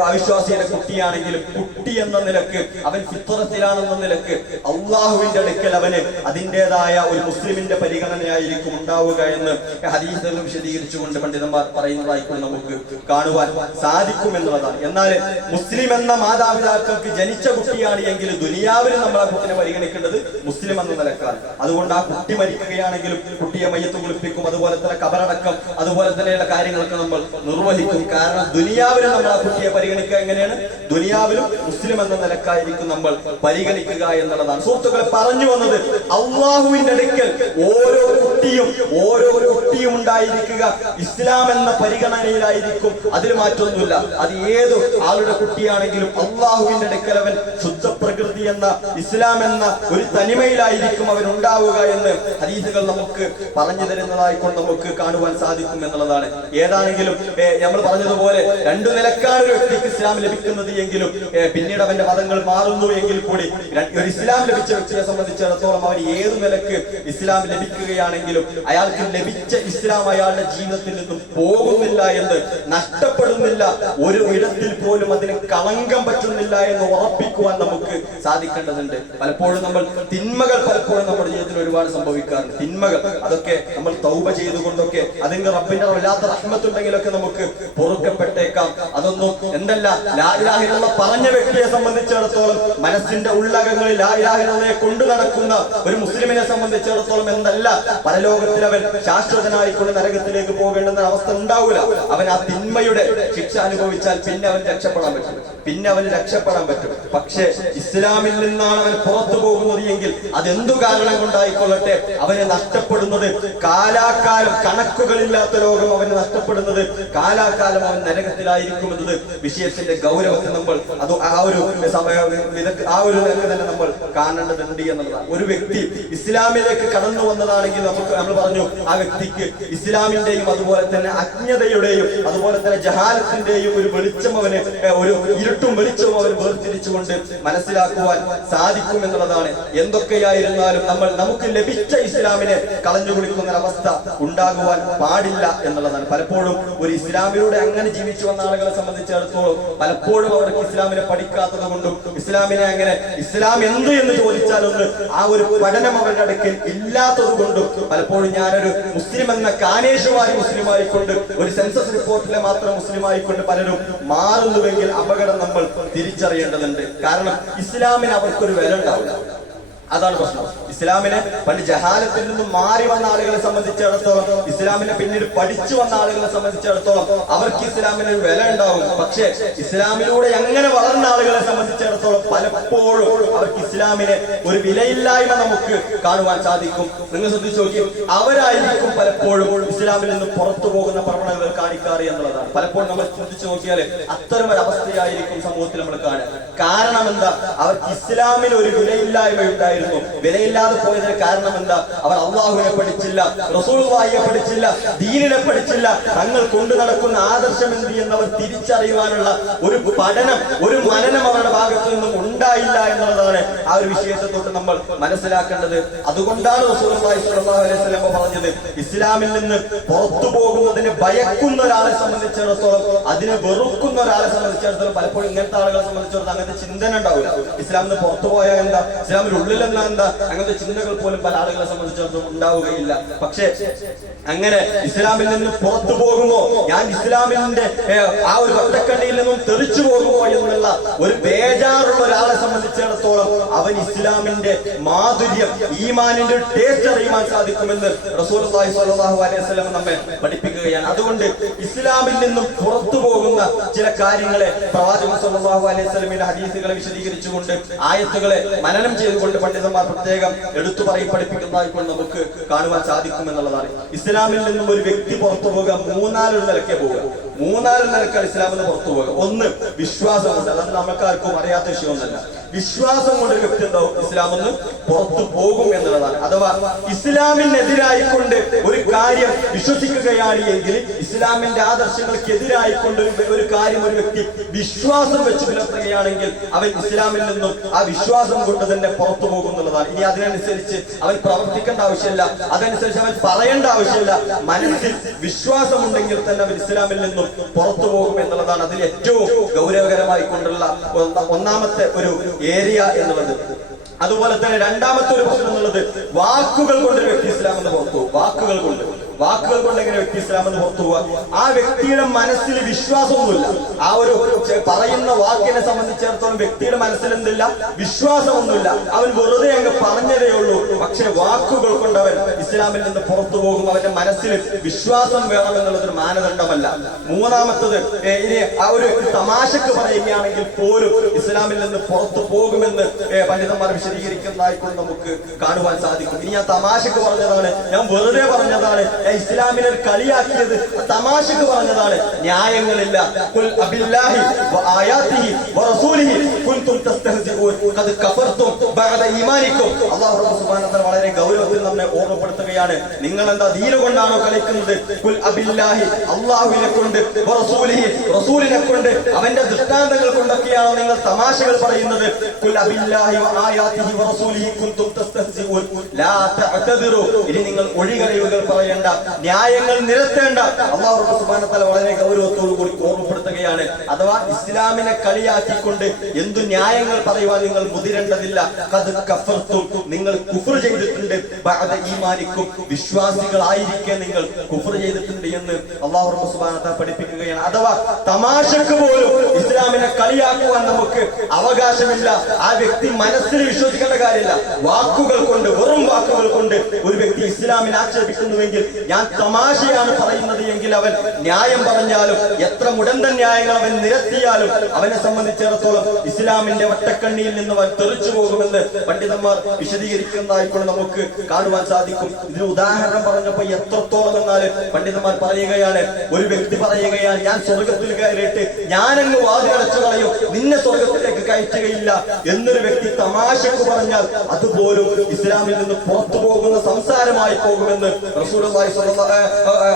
അവിശ്വാസിയുടെ കുട്ടിയാണെങ്കിലും, കുട്ടി എന്ന നിലക്ക് അവൻ ഫിത്രത്തിലാണെന്ന നിലക്ക് അള്ളാഹുവിന്റെ അടുക്കൽ അവന് അതിൻ്റെതായ ഒരു മുസ്ലിമിന്റെ പരിഗണനയായിരിക്കും ഉണ്ടാവുക എന്ന് ഹദീസുകൾ വിശദീകരിച്ചുകൊണ്ട് പണ്ഡിതന്മാർ പറയുന്നതായിക്കൊണ്ട് നമുക്ക് കാണുവാൻ സാധിക്കും എന്നുള്ളതാണ്. എന്നാൽ മുസ്ലിം എന്ന മാതാപിതാക്കൾക്ക് ജനിച്ച കുട്ടിയാണ് എങ്കിൽ ദുനിയാവിൽ നമ്മൾ ആ കുട്ടിനെ പരിഗണിക്കേണ്ടത് മുസ്ലിം എന്ന നിലക്കാണ്. അതുകൊണ്ട് ആ കുട്ടി മരിക്കുകയാണെങ്കിലും കുട്ടിയെ മയ്യത്ത് കുളിപ്പിക്കും, അതുപോലെ തന്നെ കബറടക്കം, അതുപോലെ തന്നെയുള്ള കാര്യങ്ങളൊക്കെ നമ്മൾ നിർവഹിക്കും. കാരണം ദുനിയാവിൽ നമ്മൾ ആ കുട്ടിയെ പരിഗണിക്കുക എങ്ങനെയാണ്? ദുനിയാവിലും മുസ്ലിം എന്ന നിലക്കായിരിക്കും നമ്മൾ പരിഗണിക്കുക എന്നുള്ളതാണ്. സുഹൃത്തുക്കളെ, പറഞ്ഞു വന്നത് അള്ളാഹുവിന്റെ അടുക്കൽ ഓരോ കുട്ടിയും ഉണ്ടായിരിക്കുക ഇസ്ലാം എന്ന പരിഗണനയിലായിരിക്കും. അതിൽ മാറ്റമൊന്നുമില്ല. അത് ഏത് ആളുടെ കുട്ടിയാണെങ്കിലും അള്ളാഹുവിന്റെ അടുക്കൽ അവൻ ശുദ്ധ പ്രകൃതി എന്ന ഇസ്ലാം എന്ന ഒരു തനിമയിലായിരിക്കും അവൻ ഉണ്ടാവുക എന്ന് ഹദീസുകൾ നമുക്ക് പറഞ്ഞു തരുന്നതായിക്കൊണ്ട് നമുക്ക് കാണുവാൻ സാധിക്കും എന്നുള്ളതാണ്. ഏതാണെങ്കിലും നമ്മൾ പറഞ്ഞതുപോലെ രണ്ടു നിലക്കാണ് ഒരു വ്യക്തിക്ക് ഇസ്ലാം ലഭിക്കുന്നത് എങ്കിലും പിന്നീട് അവന്റെ മതങ്ങൾ മാറുന്നു എങ്കിൽ കൂടി ഒരു ഇസ്ലാം ലഭിച്ച വ്യക്തിയെ സംബന്ധിച്ചിടത്തോളം അവൻ ഏതു നിലക്ക് ഇസ്ലാം ലഭിക്കുകയാണെങ്കിലും അയാൾക്ക് ലഭിച്ച ഇസ്ലാം അയാളുടെ ജീവിതത്തിൽ നിന്നും പോകുന്നില്ല എന്ന്, നഷ്ടപ്പെടുന്നില്ല, ഒരു ഇടത്തിൽ പോലും അതിന് കളങ്കം പറ്റുന്നില്ല എന്ന് ഉറപ്പിക്കുവാൻ നമുക്ക് സാധിക്കേണ്ടതുണ്ട്. പലപ്പോഴും നമ്മൾ തിന്മകൾ നമ്മുടെ ജീവിതത്തിൽ ഒരുപാട് സംഭവിക്കാറുണ്ട്. തിന്മകൾ അതൊക്കെ നമ്മൾ തൗബ ചെയ്തുകൊണ്ടൊക്കെ അതിന്റെ റബ്ബിന്റെ വല്ലാത്ത റഹ്മത്തുണ്ടെങ്കിലൊക്കെ നമുക്ക് പൊറുക്കപ്പെട്ടേക്കാം. അതൊന്നും എന്തല്ല, ലാ ഇലാഹ ഇല്ലല്ലാഹ് പറഞ്ഞ വ്യക്തിയെ സംബന്ധിച്ചിടത്തോളം മനസ്സിന്റെ ഉള്ളകങ്ങളിൽ ലാ ഇലാഹ ഇല്ലല്ലാഹയെ കൊണ്ടു നടക്കുന്ന ഒരു മുസ്ലിമിനെ സംബന്ധിച്ചിടത്തോളം എന്തല്ല, പരലോകത്തിൽ അവൻ ശാശ്വതനായിക്കൊണ്ട് നരകത്തിലേക്ക് പോകേണ്ടുന്ന അവസ്ഥ ഉണ്ടാവില്ല. അവൻ ആ തിന്മയുടെ ശിക്ഷ അനുഭവിച്ചാൽ പിന്നെ അവൻ രക്ഷപ്പെടാൻ പറ്റും. പക്ഷേ ഇസ്ലാമിൽ നിന്നാണ് അവൻ പുറത്തു പോകുന്നത് എങ്കിൽ അതെന്തു കാരണം കൊണ്ടായിക്കൊള്ളട്ടെ അവന് നഷ്ടപ്പെടുന്നത് കാലാകാലം, കണക്കുകളില്ലാത്ത ലോകം അവന് നഷ്ടപ്പെടുന്നത് കാലാകാലം അവൻ നരകത്തിലായിരിക്കും എന്നത് വിഷയത്തിന്റെ ഗൗരവത്തിൽ നമ്മൾ അത് ആ ഒരു നിലക്ക് തന്നെ നമ്മൾ കാണേണ്ടതുണ്ട് എന്നുള്ളതാണ്. ഒരു വ്യക്തി ഇസ്ലാമിലേക്ക് കടന്നു വന്നതാണെങ്കിൽ നമ്മൾ പറഞ്ഞു ആ വ്യക്തിക്ക് ഇസ്ലാമിന്റെയും അതുപോലെ തന്നെ അജ്ഞതയുടെയും അതുപോലെ തന്നെ ജഹാലത്തിന്റെയും ഒരു വെളിച്ചം അവന്, ഒരു ഇരുട്ടും വെളിച്ചവും അവന് വേർതിരിച്ചുകൊണ്ട് മനസ്സിലാക്കുവാൻ സാധിക്കും എന്നുള്ളതാണ്. എന്തൊക്കെയായിരുന്നാലും നമുക്ക് ലഭിച്ച ഇസ്ലാമിനെ കളഞ്ഞു കുളിക്കുന്ന അവസ്ഥ ഉണ്ടാകുവാൻ പാടില്ല എന്നുള്ളതാണ്. പലപ്പോഴും ഒരു ഇസ്ലാമിലൂടെ അങ്ങനെ ജീവിച്ചു വന്ന ആളുകളെ സംബന്ധിച്ചിടത്തോളം പലപ്പോഴും അവർക്ക് ഇസ്ലാമിനെ പഠിക്കാത്തത് കൊണ്ടും ഇസ്ലാമിനെ അങ്ങനെ ഇസ്ലാം എന്ത് എന്ന് ചോദിച്ചാലൊന്ന് ആ ഒരു പഠനം അവരുടെ അടുക്കൽ ഇല്ലാത്തത് കൊണ്ടും പലപ്പോഴും ഞാനൊരു മുസ്ലിം എന്ന കാനേഷുമായി മുസ്ലിമായിക്കൊണ്ട് ഒരു സെൻസസ് റിപ്പോർട്ടിലെ മാത്രം മുസ്ലിമായിക്കൊണ്ട് പലരും മാറുന്നുവെങ്കിൽ അപകടം നമ്മൾ തിരിച്ചറിയേണ്ടതുണ്ട്. കാരണം ഇസ്ലാമിന് അവർക്കൊരു വില ഉണ്ടാവില്ല. അതാണ് പ്രശ്നം. ഇസ്ലാമിനെ പണ്ട് ജഹാലത്തിൽ നിന്നും മാറി വന്ന ആളുകളെ സംബന്ധിച്ചിടത്തോളം, ഇസ്ലാമിനെ പിന്നീട് പഠിച്ചു വന്ന ആളുകളെ സംബന്ധിച്ചിടത്തോളം അവർക്ക് ഇസ്ലാമിന് ഒരു വില ഉണ്ടാവും. പക്ഷേ ഇസ്ലാമിലൂടെ അങ്ങനെ വളർന്ന ആളുകളെ സംബന്ധിച്ചിടത്തോളം പലപ്പോഴും അവർക്ക് ഇസ്ലാമിനെ ഒരു വിലയില്ലായ്മ നമുക്ക് കാണുവാൻ സാധിക്കും. നിങ്ങൾ ശ്രദ്ധിച്ചു നോക്കി, അവരായിരിക്കും പലപ്പോഴും ഇസ്ലാമിൽ നിന്ന് പുറത്തു പോകുന്ന പ്രവണതകൾ കാണിക്കാറ് എന്നുള്ളതാണ്. പലപ്പോഴും നമ്മൾ ശ്രദ്ധിച്ചു നോക്കിയാൽ അത്തരമൊരു അവസ്ഥയായിരിക്കും സമൂഹത്തിൽ നമ്മൾ കാണുക. കാരണം എന്താ? അവർക്ക് ഇസ്ലാമിന് ഒരു വിലയില്ലായ്മ ഉണ്ടായിരുന്നു. വിലയില്ലാതെ പോയതിന് കാരണം എന്താ? അവർ അള്ളാഹുവിനെ പഠിച്ചില്ല, റസൂലുള്ളാഹിയെ പഠിച്ചില്ല, ദീനിനെ പഠിച്ചില്ല. തങ്ങൾ കൊണ്ടു നടക്കുന്ന ആദർശം എന്ത് എന്നവർ തിരിച്ചറിയുവാനുള്ള ഒരു പഠനം, ഒരു മനനം അവരുടെ ഭാഗത്തു നിന്നും ഉണ്ടായില്ല എന്നുള്ളതാണ് ആ ഒരു വിഷയത്തെ തൊട്ട് നമ്മൾ മനസ്സിലാക്കേണ്ടത്. അതുകൊണ്ടാണ് റസൂലുള്ളാഹി സ്വല്ലല്ലാഹു അലൈഹി വസല്ലം പറഞ്ഞത്, ഇസ്ലാമിൽ നിന്ന് പുറത്തു പോകുന്നതിന് ഭയക്കുന്ന ഒരാളെ സംബന്ധിച്ചിടത്തോളം, അതിനെ വെറുക്കുന്ന ഒരാളെ സംബന്ധിച്ചിടത്തോളം പലപ്പോഴും ഇങ്ങനത്തെ ആളുകളെ സംബന്ധിച്ചിടത്തോളം അങ്ങനത്തെ ചിന്തന ഉണ്ടാവില്ല. ഇസ്ലാമിൽ നിന്ന് പുറത്തു പോയാൽ എന്താ, ഇസ്ലാമിനുള്ളിൽ എന്താ, അങ്ങനത്തെ ചിന്തകൾ പോലും പല ആളുകളെ സംബന്ധിച്ചിടത്തോളം ഉണ്ടാവുകയില്ല. പക്ഷേ അങ്ങനെ ഇസ്ലാമിൽ നിന്ന് പുറത്തു പോകുമോ, ഞാൻ ഇസ്ലാമിന്റെ ആ ഒരു വട്ടക്കണ്ണിയിൽ നിന്നും തെറിച്ചു പോകുമോ എന്നുള്ള ഒരു ബേജാറുള്ള ഒരാളെ സംബന്ധിച്ചിടത്തോളം അവൻ ഇസ്ലാമിന്റെ മാധുര്യം, ഈമാനിന്റെ ടേസ്റ്റ് അറിയുവാൻ സാധിക്കുമെന്ന് റസൂലുള്ളാഹി സ്വല്ലല്ലാഹു അലൈഹി വസല്ലം നമ്മെ പഠിപ്പിക്കുകയാണ്. അതുകൊണ്ട് ഇസ്ലാമിൽ നിന്നും പുറത്തു പോകുന്ന ചില കാര്യങ്ങളെ പ്രവാചകൻ സ്വല്ലല്ലാഹു അലൈഹി വസല്ലമയുടെ ഹദീസുകളെ വിശദീകരിച്ചുകൊണ്ട് ആയത്തുകളെ മനനം ചെയ്തുകൊണ്ട് പണ്ഡിതന്മാർ പ്രത്യേകം എടുത്തു പഠിപ്പിക്കുന്നതായിക്കൊണ്ട് നമുക്ക് കാണുവാൻ സാധിക്കുമെന്നുള്ളതാണ്. ഇസ്ലാമിൽ നിന്നും ഒരു വ്യക്തി പുറത്തു പോകുക മൂന്നാലൊരു നിലയ്ക്ക് പോകുക. മൂന്നാല് നിലക്കാണ് ഇസ്ലാമിൽ നിന്ന് പുറത്തു പോകുക. ഒന്ന്, വിശ്വാസമുണ്ട്. അത് നമുക്കാർക്കും അറിയാത്ത വിഷയമൊന്നുമല്ല. വിശ്വാസം കൊണ്ട് ഒരു വ്യക്തി എന്താവും ഇസ്ലാമിൽ നിന്ന് പുറത്തു പോകും എന്നുള്ളതാണ്. അഥവാ ഇസ്ലാമിനെതിരായിക്കൊണ്ട് ഒരു കാര്യം വിശ്വസിക്കുകയാണ് എങ്കിൽ, ഇസ്ലാമിന്റെ ആദർശങ്ങൾക്കെതിരായിക്കൊണ്ട് ഒരു കാര്യം ഒരു വ്യക്തി വിശ്വാസം വെച്ച് പുലർത്തുകയാണെങ്കിൽ അവൻ ഇസ്ലാമിൽ നിന്നും ആ വിശ്വാസം കൊണ്ട് തന്നെ പുറത്തു പോകുന്നുള്ളതാണ്. ഇനി അതിനനുസരിച്ച് അവൻ പ്രവർത്തിക്കേണ്ട ആവശ്യമില്ല, അതനുസരിച്ച് അവൻ പറയേണ്ട ആവശ്യമില്ല. മനസ്സിൽ വിശ്വാസമുണ്ടെങ്കിൽ തന്നെ അവൻ ഇസ്ലാമിൽ നിന്നും പുറത്തു പോകും എന്നുള്ളതാണ് അതിൽ ഏറ്റവും ഗൗരവകരമായി കൊണ്ടുള്ള ഒന്നാമത്തെ ഒരു ഏരിയ എന്നുള്ളത്. അതുപോലെ തന്നെ രണ്ടാമത്തെ ഒരു പ്രശ്നം എന്നുള്ളത് വാക്കുകൾ കൊണ്ട് ഒരു വ്യക്തി ഇസ്ലാമെന്ന് പുറത്തു പോകും. വാക്കുകൾ കൊണ്ട് എങ്ങനെ വ്യക്തി ഇസ്ലാമെന്ന് പുറത്തു പോവുക? ആ വ്യക്തിയുടെ മനസ്സിൽ വിശ്വാസമൊന്നുമില്ല. ആ ഒരു പറയുന്ന വാക്കിനെ സംബന്ധിച്ചിടത്തോളം വ്യക്തിയുടെ മനസ്സിൽ എന്തില്ല, വിശ്വാസമൊന്നുമില്ല. അവൻ വെറുതെ അങ്ങ് പറഞ്ഞതേ ഉള്ളൂ. പക്ഷെ വാക്കുകൾ കൊണ്ട് അവൻ ഇസ്ലാമിൽ നിന്ന് പുറത്തു പോകും. അവന്റെ മനസ്സിൽ വിശ്വാസം വേണമെന്നുള്ളതൊരു മാനദണ്ഡമല്ല. മൂന്നാമത്തത്, ഇനി ആ ഒരു തമാശക്ക് പറയുകയാണെങ്കിൽ പോലും ഇസ്ലാമിൽ നിന്ന് പുറത്തു പോകുമെന്ന് പണ്ഡിതന്മാർ വിശദീകരിക്കുന്നതായിക്കൊണ്ട് നമുക്ക് കാണുവാൻ സാധിക്കും. ഇനി ഞാൻ തമാശക്ക് പറഞ്ഞതാണ്, ഞാൻ വെറുതെ പറഞ്ഞതാണ്, ഇസ്ലാമിനെ കളിയാക്കിയത് തമാശക്ക് പറഞ്ഞതാണ്. ന്യായങ്ങളില്ല. ഖുൽ അബില്ലാഹി വആയാതിഹി വറസൂലിഹി കുൻതും തസ്തഹ്സിഊൻ ഖദ് കഫർതും ബഅദ ഈമാനിക്കും. അല്ലാഹു സുബ്ഹാനഹു വ തആല വളരെ ഗൗരവത്തിൽ നമ്മെ ഓർമ്മപ്പെടുത്തുകയാണ്. നിങ്ങൾ എന്താ ദീന കൊണ്ടാണോ കളിക്കുന്നത്? ഖുൽ അബില്ലാഹി, അല്ലാഹുവിനെ കൊണ്ട്, വറസൂലിഹി, റസൂലിനെ കൊണ്ട്, അവന്റെ ദൃഷ്ടാന്തങ്ങൾ കൊണ്ടൊക്കെയാണോ നിങ്ങൾ തമാശകൾ പറയുന്നത്? ഖുൽ അബില്ലാഹി വആയാതിഹി വറസൂലിഹി കുൻതും തസ്തഹ്സിഊൻ ലാ തഅതദിറു. ഇനി നിങ്ങൾ ഒഴികഴിവുകൾ പറയേണ്ട, ന്യായങ്ങൾ നിരത്തേണ്ട. അല്ലാഹു സുബ്ഹാനഹു വ തആല വളരെ ഗൗരവത്തോടു കൂടി ഓർമ്മപ്പെടുത്തുകയാണ്. അഥവാ ഇസ്ലാമിനെ കളിയാക്കിക്കൊണ്ട് എന്തു ന്യായങ്ങൾ പറയുവാൻ നിങ്ങൾ മുതിരേണ്ടതില്ല. ഖദ് കഫർതും, നിങ്ങൾ കുഫ്ർ ചെയ്തിട്ടുണ്ട്. ബഅദ ഈമാനിക്കും, വിശ്വാസികളായിരിക്കെ നിങ്ങൾ കുഫ്ർ ചെയ്തിട്ടുണ്ട് എന്ന് അല്ലാഹു സുബ്ഹാനഹു വ തആല പഠിപ്പിക്കുകയാണ്. അഥവാ തമാശക്ക് പോലും ഇസ്ലാമിനെ കളിയാക്കുവാൻ നമുക്ക് അവകാശമില്ല. ആ വ്യക്തി മനസ്സിൽ വിശ്വസിക്കേണ്ട കാര്യമില്ല. വാക്കുകൾ കൊണ്ട്, വെറും വാക്കുകൾ കൊണ്ട് ഒരു വ്യക്തി ഇസ്ലാമിനെ ആക്ഷേപിക്കുന്നുവെങ്കിൽ, ഞാൻ തമാശയാണ് പറയുന്നത് എങ്കിൽ അവൻ ന്യായം പറഞ്ഞാലും, എത്ര മുടന്തൻ ന്യായങ്ങൾ അവൻ നിരത്തിയാലും, അവനെ സംബന്ധിച്ചിടത്തോളം ഇസ്ലാമിന്റെ ഒറ്റക്കണ്ണിയിൽ നിന്ന് അവൻ തെറിച്ചു പോകുമെന്ന് പണ്ഡിതന്മാർ വിശദീകരിക്കുന്നതായിക്കൊണ്ട് നമുക്ക് കാണുവാൻ സാധിക്കും. ഇതിന് ഉദാഹരണം പറഞ്ഞപ്പോ എത്രത്തോളം എന്നാൽ പണ്ഡിതന്മാർ പറയുകയാണ്, ഒരു വ്യക്തി പറയുകയാണ്, ഞാൻ സ്വർഗത്തിൽ കയറിയിട്ട് ഞാനങ്ങ് വാതിലടച്ചു കളയും, നിന്നെ സ്വർഗത്തിലേക്ക് കയറ്റുകയില്ല എന്നൊരു വ്യക്തി തമാശക്ക് പറഞ്ഞാൽ അതുപോലും ഇസ്ലാമിൽ നിന്ന് പുറത്തു പോകുന്ന സംസാരമായി പോകുമെന്ന്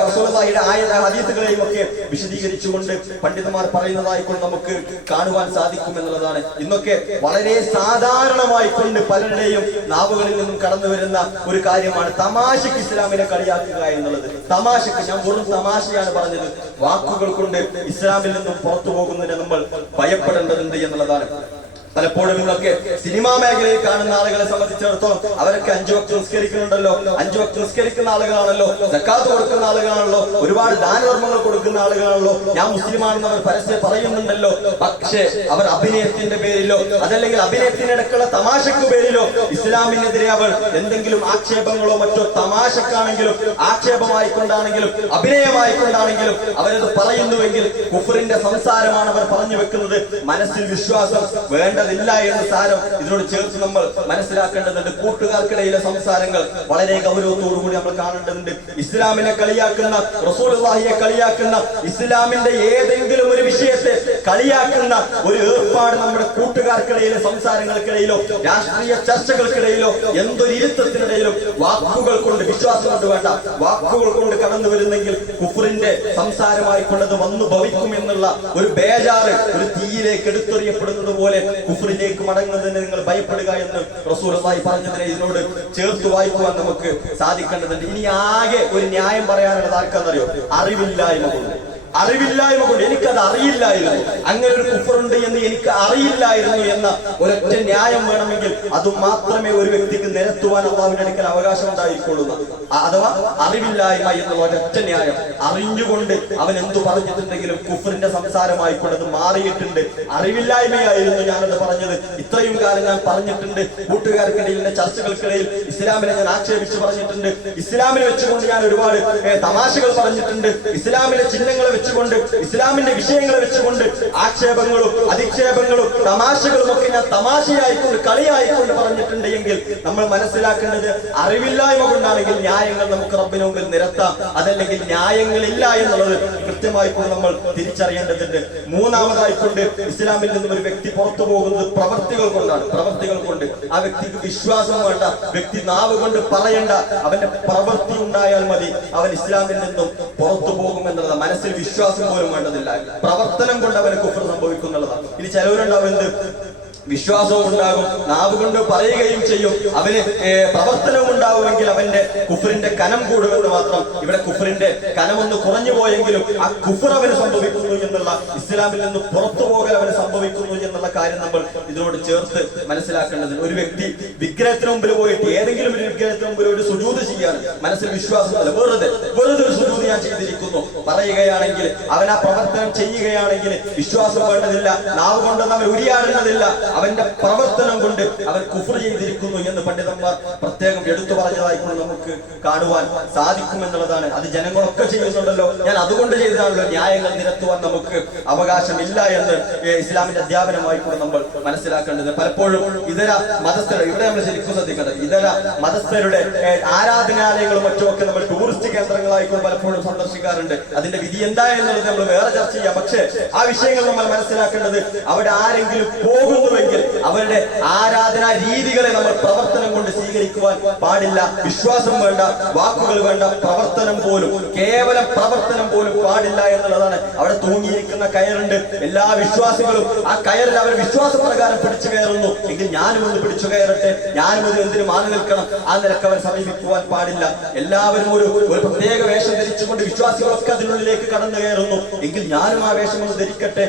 റസൂലുള്ളാഹിയുടെ ഹദീസുകളെയും ഒക്കെ വിശദീകരിച്ചുകൊണ്ട് പണ്ഡിതന്മാർ പറയുന്നതായിക്കൊണ്ട് നമുക്ക് കാണുവാൻ സാധിക്കും എന്നുള്ളതാണ്. ഇന്നൊക്കെ വളരെ സാധാരണമായിക്കൊണ്ട് പലരുടെയും നാവുകളിൽ നിന്നും കടന്നു വരുന്ന ഒരു കാര്യമാണ് തമാശക്ക് ഇസ്ലാമിനെ കളിയാക്കുക എന്നുള്ളത്. തമാശക്ക്, ഞാൻ വെറും തമാശയാണ് പറഞ്ഞത്. വാക്കുകൾ കൊണ്ട് ഇസ്ലാമിൽ നിന്നും പുറത്തു പോകുന്നതിന് നമ്മൾ ഭയപ്പെടേണ്ടതുണ്ട് എന്നുള്ളതാണ്. പലപ്പോഴും ഇന്നൊക്കെ സിനിമാ മേഖലയിൽ കാണുന്ന ആളുകളെ സംബന്ധിച്ചിടത്തോളം അവരൊക്കെ 5 വക്ത് നിസ്കരിക്കുന്നുണ്ടല്ലോ, 5 വക്ത് നിസ്കരിക്കുന്ന ആളുകളാണല്ലോ, സക്കാത്ത് കൊടുക്കുന്ന ആളുകളാണല്ലോ, ഒരുപാട് ദാനധർമ്മങ്ങൾ കൊടുക്കുന്ന ആളുകളാണല്ലോ, ഞാൻ മുസ്ലിമാണെന്ന് അവർ പരസ്യം പറയുന്നുണ്ടല്ലോ. പക്ഷേ അവർ അഭിനയത്തിന്റെ പേരിലോ അതല്ലെങ്കിൽ അഭിനയത്തിനിടക്കുള്ള തമാശക്ക് പേരിലോ ഇസ്ലാമിനെതിരെ അവർ എന്തെങ്കിലും ആക്ഷേപങ്ങളോ മറ്റോ തമാശക്കാണെങ്കിലും ആക്ഷേപമായിക്കൊണ്ടാണെങ്കിലും അഭിനയമായിക്കൊണ്ടാണെങ്കിലും അവരത് പറയുന്നുവെങ്കിൽ കുഫറിന്റെ സംസാരമാണ് അവർ പറഞ്ഞു വെക്കുന്നത്. മനസ്സിൽ വിശ്വാസം വേണ്ട ഇല്ല എന്ന സാരം ഇതിനോട് ചേർത്ത് നമ്മൾ മനസ്സിലാക്കേണ്ടതുണ്ട്. കൂട്ടുകാർക്കിടയിലെ സംസാരങ്ങൾ വളരെ ഗൗരവത്തോടു കൂടി നമ്മൾ കാണേണ്ടതുണ്ട്. ഇസ്ലാമിനെ കളിയാക്കുന്ന, റസൂലുള്ളാഹിയെ കളിയാക്കുന്ന, ഇസ്ലാമിന്റെ ഏതെങ്കിലും ഒരു വിഷയത്തെ കളിയാക്കുന്ന ഒരു ഏർപ്പാട് നമ്മുടെ കൂട്ടുകാർക്കിടയിലെ സംസാരങ്ങൾക്കിടയിലോ രാഷ്ട്രീയ ചർച്ചകൾക്കിടയിലോ എന്തൊരു ഇരുത്തത്തിനിടയിലും വാക്കുകൾ കൊണ്ട്, വിശ്വാസം കൊണ്ട് വേണ്ട, വാക്കുകൾ കൊണ്ട് കടന്നു വരുന്നെങ്കിൽ കുഫറിന്റെ സംസാരമായി കൊണ്ടത് വന്നു ഭവിക്കും എന്നുള്ള ഒരു ബേജാറ് ഒരു തീയിലേക്ക് എടുത്തെറിയപ്പെടുന്നത് പോലെ കുഫറിലേക്ക് മടങ്ങുന്നതിന് നിങ്ങൾ ഭയപ്പെടുക എന്ന് റസൂലുള്ളാഹി പറഞ്ഞതിനെ ഇതിനോട് ചേർത്ത് വായിക്കുവാൻ നമുക്ക് സാധിക്കേണ്ടതുണ്ട്. ഇനി ആകെ ഒരു ന്യായം പറയാനുള്ളത് ആർക്കാന്നറിയോ? അറിവില്ലായ്മ കൊണ്ട് എനിക്കത് അറിയില്ലായിരുന്നു, അങ്ങനെ ഒരു കുഫറുണ്ട് എന്ന് എനിക്ക് അറിയില്ലായിരുന്നു എന്ന ഒരൊറ്റ ന്യായം വേണമെങ്കിൽ അത് മാത്രമേ ഒരു വ്യക്തിക്ക് നിരത്തുവാൻ അല്ലാഹുവിന്റെ അടുക്കൽ അവകാശം ഉണ്ടായിക്കൊള്ളുന്ന. അഥവാ അറിവില്ലായ്മ എന്നുള്ള ഒരൊറ്റ ന്യായം. അറിഞ്ഞുകൊണ്ട് അവൻ എന്തു പറഞ്ഞിട്ടുണ്ടെങ്കിലും കുഫറിന്റെ സംസാരമായിക്കൊണ്ട് അത് മാറിയിട്ടുണ്ട്. അറിവില്ലായ്മയായിരുന്നു ഞാനത് പറഞ്ഞത്, ഇത്രയും കാലം ഞാൻ പറഞ്ഞിട്ടുണ്ട്. കൂട്ടുകാർക്കിടയിലെ ചർച്ചകൾക്കിടയിൽ ഇസ്ലാമിനെ ഞാൻ ആക്ഷേപിച്ച് പറഞ്ഞിട്ടുണ്ട്. ഇസ്ലാമിനെ വെച്ചുകൊണ്ട് ഞാൻ ഒരുപാട് തമാശകൾ പറഞ്ഞിട്ടുണ്ട്. ഇസ്ലാമിലെ ചിഹ്നങ്ങളെ വെച്ചുകൊണ്ട്, ഇസ്ലാമിന്റെ വിഷയങ്ങളെ വെച്ചുകൊണ്ട് ആക്ഷേപങ്ങളും അധിക്ഷേപങ്ങളും തമാശകളും ഒക്കെ ഞാൻ തമാശയായിക്കൊണ്ട് കളിയായിക്കൊണ്ട് പറഞ്ഞിട്ടുണ്ട് എങ്കിൽ നമ്മൾ മനസ്സിലാക്കേണ്ടത് അറിവില്ലായ്മ കൊണ്ടാണെങ്കിൽ ന്യായങ്ങൾ നമുക്ക് റബ്ബിന് മുമ്പിൽ നിരത്താം, അതല്ലെങ്കിൽ ന്യായങ്ങളില്ല എന്നുള്ളത് കൃത്യമായിക്കൊണ്ട് നമ്മൾ തിരിച്ചറിയേണ്ടതുണ്ട്. മൂന്നാമതായിക്കൊണ്ട് ഇസ്ലാമിൽ നിന്നും ഒരു വ്യക്തി പുറത്തു പോകുന്നത് പ്രവർത്തികൾ കൊണ്ടാണ്. പ്രവർത്തികൾ കൊണ്ട് ആ വ്യക്തിക്ക് വിശ്വാസം വേണ്ട, വ്യക്തി നാവ് കൊണ്ട് പറയേണ്ട, അവന്റെ പ്രവൃത്തി ഉണ്ടായാൽ മതി അവൻ ഇസ്ലാമിൽ നിന്നും പുറത്തു പോകുമെന്നുള്ളത്. മനസ്സിൽ വിശ്വാസം പോലും വേണ്ടതില്ല, പ്രവർത്തനം കൊണ്ട് അവന് കുഫർ സംഭവിക്കുന്നുള്ളതാണ്. ഇനി ചിലവരുണ്ടാവും എന്ത് വിശ്വാസവും ഉണ്ടാകും, നാവ് കൊണ്ട് പറയുകയും ചെയ്യും, അവന് പ്രവർത്തനവും ഉണ്ടാവുമെങ്കിൽ അവന്റെ കുഫറിന്റെ കനം കൂടുമെന്ന് മാത്രം. ഇവിടെ കുഫറിന്റെ കനമൊന്ന് കുറഞ്ഞു പോയെങ്കിലും ആ കുഫർ അവന് സംഭവിക്കുന്നു എന്നുള്ള, ഇസ്ലാമിൽ നിന്ന് പുറത്തു പോകൽ അവന് സംഭവിക്കുന്നു എന്നുള്ള കാര്യം നമ്മൾ ഇതിനോട് ചേർത്ത് മനസ്സിലാക്കേണ്ടതുണ്ട്. ഒരു വ്യക്തി വിഗ്രഹത്തിന് മുമ്പിൽ പോയിട്ട് ഏതെങ്കിലും ഒരു വിഗ്രഹത്തിന് മുമ്പിൽ ഒരു സുജൂദ് ചെയ്യാൻ മനസ്സിൽ വിശ്വാസമല്ല, വെറുതെ ഒരു സുജൂദ് ഞാൻ ചെയ്തിരിക്കുന്നു പറയുകയാണെങ്കിൽ, അവൻ ആ പ്രവർത്തനം ചെയ്യുകയാണെങ്കിൽ വിശ്വാസം വേണ്ടതില്ല, നാവ് കൊണ്ടൊന്നും അവൻ ഉരിയാടേണ്ടതില്ല, അവന്റെ പ്രവർത്തനം കൊണ്ട് അവൻ കുഫർ ചെയ്തിരിക്കുന്നു എന്ന് പണ്ഡിതന്മാർ പ്രത്യേകം എടുത്തു പറഞ്ഞതായിക്കൊണ്ട് നമുക്ക് കാണുവാൻ സാധിക്കുമെന്നുള്ളതാണ്. അത് ജനങ്ങളൊക്കെ ചെയ്യുന്നുണ്ടല്ലോ, ഞാൻ അതുകൊണ്ട് ചെയ്തതാണല്ലോ, ന്യായങ്ങൾ നിരത്തുവാൻ നമുക്ക് അവകാശമില്ല എന്ന് ഇസ്ലാമിന്റെ അധ്യാപനമായിക്കൂടെ നമ്മൾ മനസ്സിലാക്കേണ്ടത്. പലപ്പോഴും ഇതര മതസ്ഥരുടെ, ഇവിടെ നമ്മൾ ശരിക്കും ശ്രദ്ധിക്കേണ്ടത്, ഇതര മതസ്ഥരുടെ ആരാധനാലയങ്ങളും മറ്റുമൊക്കെ നമ്മൾ ടൂറിസ്റ്റ് കേന്ദ്രങ്ങളായിക്കൊണ്ട് പലപ്പോഴും സന്ദർശിക്കാറുണ്ട്. അതിന്റെ വിധി എന്താ എന്നുള്ളത് നമ്മൾ വേറെ ചർച്ച ചെയ്യാം. പക്ഷേ ആ വിഷയങ്ങൾ നമ്മൾ മനസ്സിലാക്കേണ്ടത്, അവിടെ ആരെങ്കിലും പോകുന്നുവെങ്കിൽ അവരുടെ ആരാധനാ രീതികളെ നമ്മൾ പ്രവർത്തനം കൊണ്ട് സ്വീകരിക്കുവാൻ പാടില്ല. വിശ്വാസം വേണ്ട, വാക്കുകൾ വേണ്ട, പ്രവർത്തനം പോലും, കേവലം പ്രവർത്തനം പോലും പാടില്ല എന്നുള്ളതാണ്. അവിടെ തൂങ്ങിയിരിക്കുന്ന കയറുണ്ട്, എല്ലാ വിശ്വാസികളും ആ കയറിൽ അവർ വിശ്വാസപ്രകാരം പിടിച്ചു കയറുന്നു എങ്കിൽ ഞാനും ഒന്ന് പിടിച്ചു കയറട്ടെ, ഞാനും ഒരു എന്തിനു മാറി നിൽക്കണം, ആ നിലക്ക് അവർ സമീപിക്കുവാൻ പാടില്ല. എല്ലാവരും ഒരു പ്രത്യേക വേഷം ധരിച്ചുകൊണ്ട് വിശ്വാസികളൊക്കെ അതിനുള്ളിലേക്ക് കടന്നു കയറുന്നു എങ്കിൽ ഞാനും ആ വേഷം ഒന്ന് ധരിക്കട്ടെ,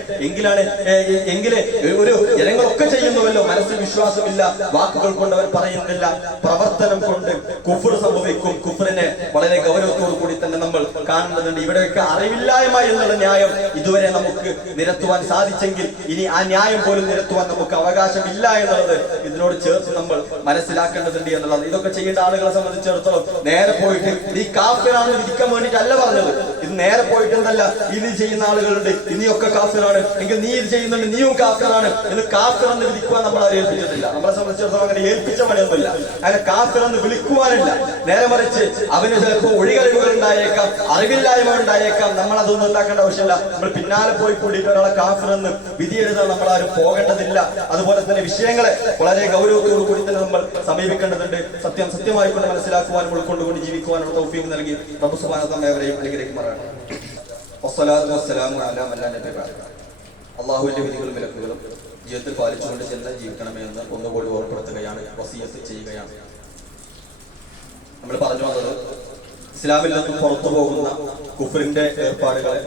എങ്കിലേ ഒരു ജനങ്ങളൊക്കെ ചെയ്യുന്നുവല്ലോ, മനസ്സിൽ വിശ്വാസമില്ല, വാക്കുകൾ കൊണ്ട് അവർ പറയുന്നില്ല, പ്രവർത്തനം കൊണ്ട് കുഫർ സംഭവിക്കും. കുഫറിനെ വളരെ ഗൗരവത്തോടു കൂടി തന്നെ നമ്മൾ കാണുന്നുണ്ട്. ഇവിടെയൊക്കെ അറിവില്ലായ്മ എന്നുള്ള ന്യായം ഇതുവരെ നമുക്ക് നിരത്തുവാൻ സാധിച്ചെങ്കിൽ ഇനി ആ ന്യായം പോലും നിരത്തുവാൻ നമുക്ക് അവകാശമില്ല എന്നുള്ളത് ഇതിനോട് ചേർത്ത് നമ്മൾ മനസ്സിലാക്കേണ്ടതുണ്ട് എന്നുള്ളത്. ഇതൊക്കെ ചെയ്യേണ്ട ആളുകളെ സംബന്ധിച്ചിടത്തോളം നേരെ പോയിട്ട് ഈ കാഫിറാണെന്ന് വിധിക്കാൻ വേണ്ടിയിട്ടല്ല പറഞ്ഞത്. ഇത് നേരെ പോയിട്ടെന്തല്ല, ഇത് ചെയ്യുന്ന ആളുകളുണ്ട്, ഇനിയൊക്കെ കാഫിറാണ് എങ്കിൽ നീ ഇത് ചെയ്യുന്നുണ്ട്, നീയും കാഫിറാണ് എന്ന് കാഫിർ എന്ന് വിധിക്കുവാൻ നമ്മൾ ആരും ഏൽപ്പിച്ചിട്ടില്ല. നമ്മളെ സംബന്ധിച്ചിടത്തോളം അങ്ങനെ ഏൽപ്പിച്ച പണിയൊന്നുമില്ല, അങ്ങനെ കാഫിർ എന്ന് വിളിക്കുവാനില്ല. നേരെ മറിച്ച് അവന് ചിലപ്പോൾ ഒഴികഴിവുകൾ ഉണ്ടായേക്കാം, അറിവില്ലായ്മ ഉണ്ടായേക്കാം, നമ്മൾ അതൊന്നും ഉണ്ടാക്കേണ്ട ആവശ്യമില്ല. നമ്മൾ പിന്നാലെ പോയി കൂടിയിട്ട് ഒരാളെ കാഫിർ എന്ന് വിധി എഴുതാൻ നമ്മൾ ആരും പോകേണ്ടതില്ല. അതുപോലെ തന്നെ വിഷയങ്ങളെ വളരെ ഗൗരവത്തോടു കൂടി തന്നെ നമ്മൾ സമീപിക്കേണ്ടതുണ്ട്. സത്യമായിക്കൊണ്ട് മനസ്സിലാക്കുവാനും ഉൾക്കൊണ്ടുകൊണ്ട് ജീവിക്കുവാനുള്ള തൗഫീഖ് നൽകി റബ്ബ് സുബ്ഹാനഹു വ തആല ഏവരെയും അനുഗ്രഹിക്കുമാറാകട്ടെ. വസ്സലാത്തു വസ്സലാമു അലാ മൻ ലാ നബിയ ബഅദ. അല്ലാഹുവിന്റെ വിധികളും വിലക്കുകളും ജീവിതത്തിൽ പാലിച്ചുകൊണ്ട് ചെന്ന് ജീവിക്കണമേ എന്ന് ഒന്നുകൂടി ഓർമ്മപ്പെടുത്തുകയാണ്, വസിയത്ത് ചെയ്യുകയാണ്. നമ്മൾ പറഞ്ഞു വന്നത് ഇസ്ലാമിൽ നിന്നും പുറത്തു പോകുന്ന കുഫറിന്റെ ഏർപ്പാടുകളെ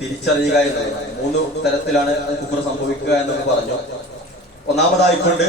തിരിച്ചറിയുക എന്നുള്ളതാണ്. 3 തരത്തിലാണ് കുഫർ സംഭവിക്കുക എന്ന് പറഞ്ഞു. ഒന്നാമതായിക്കൊണ്ട്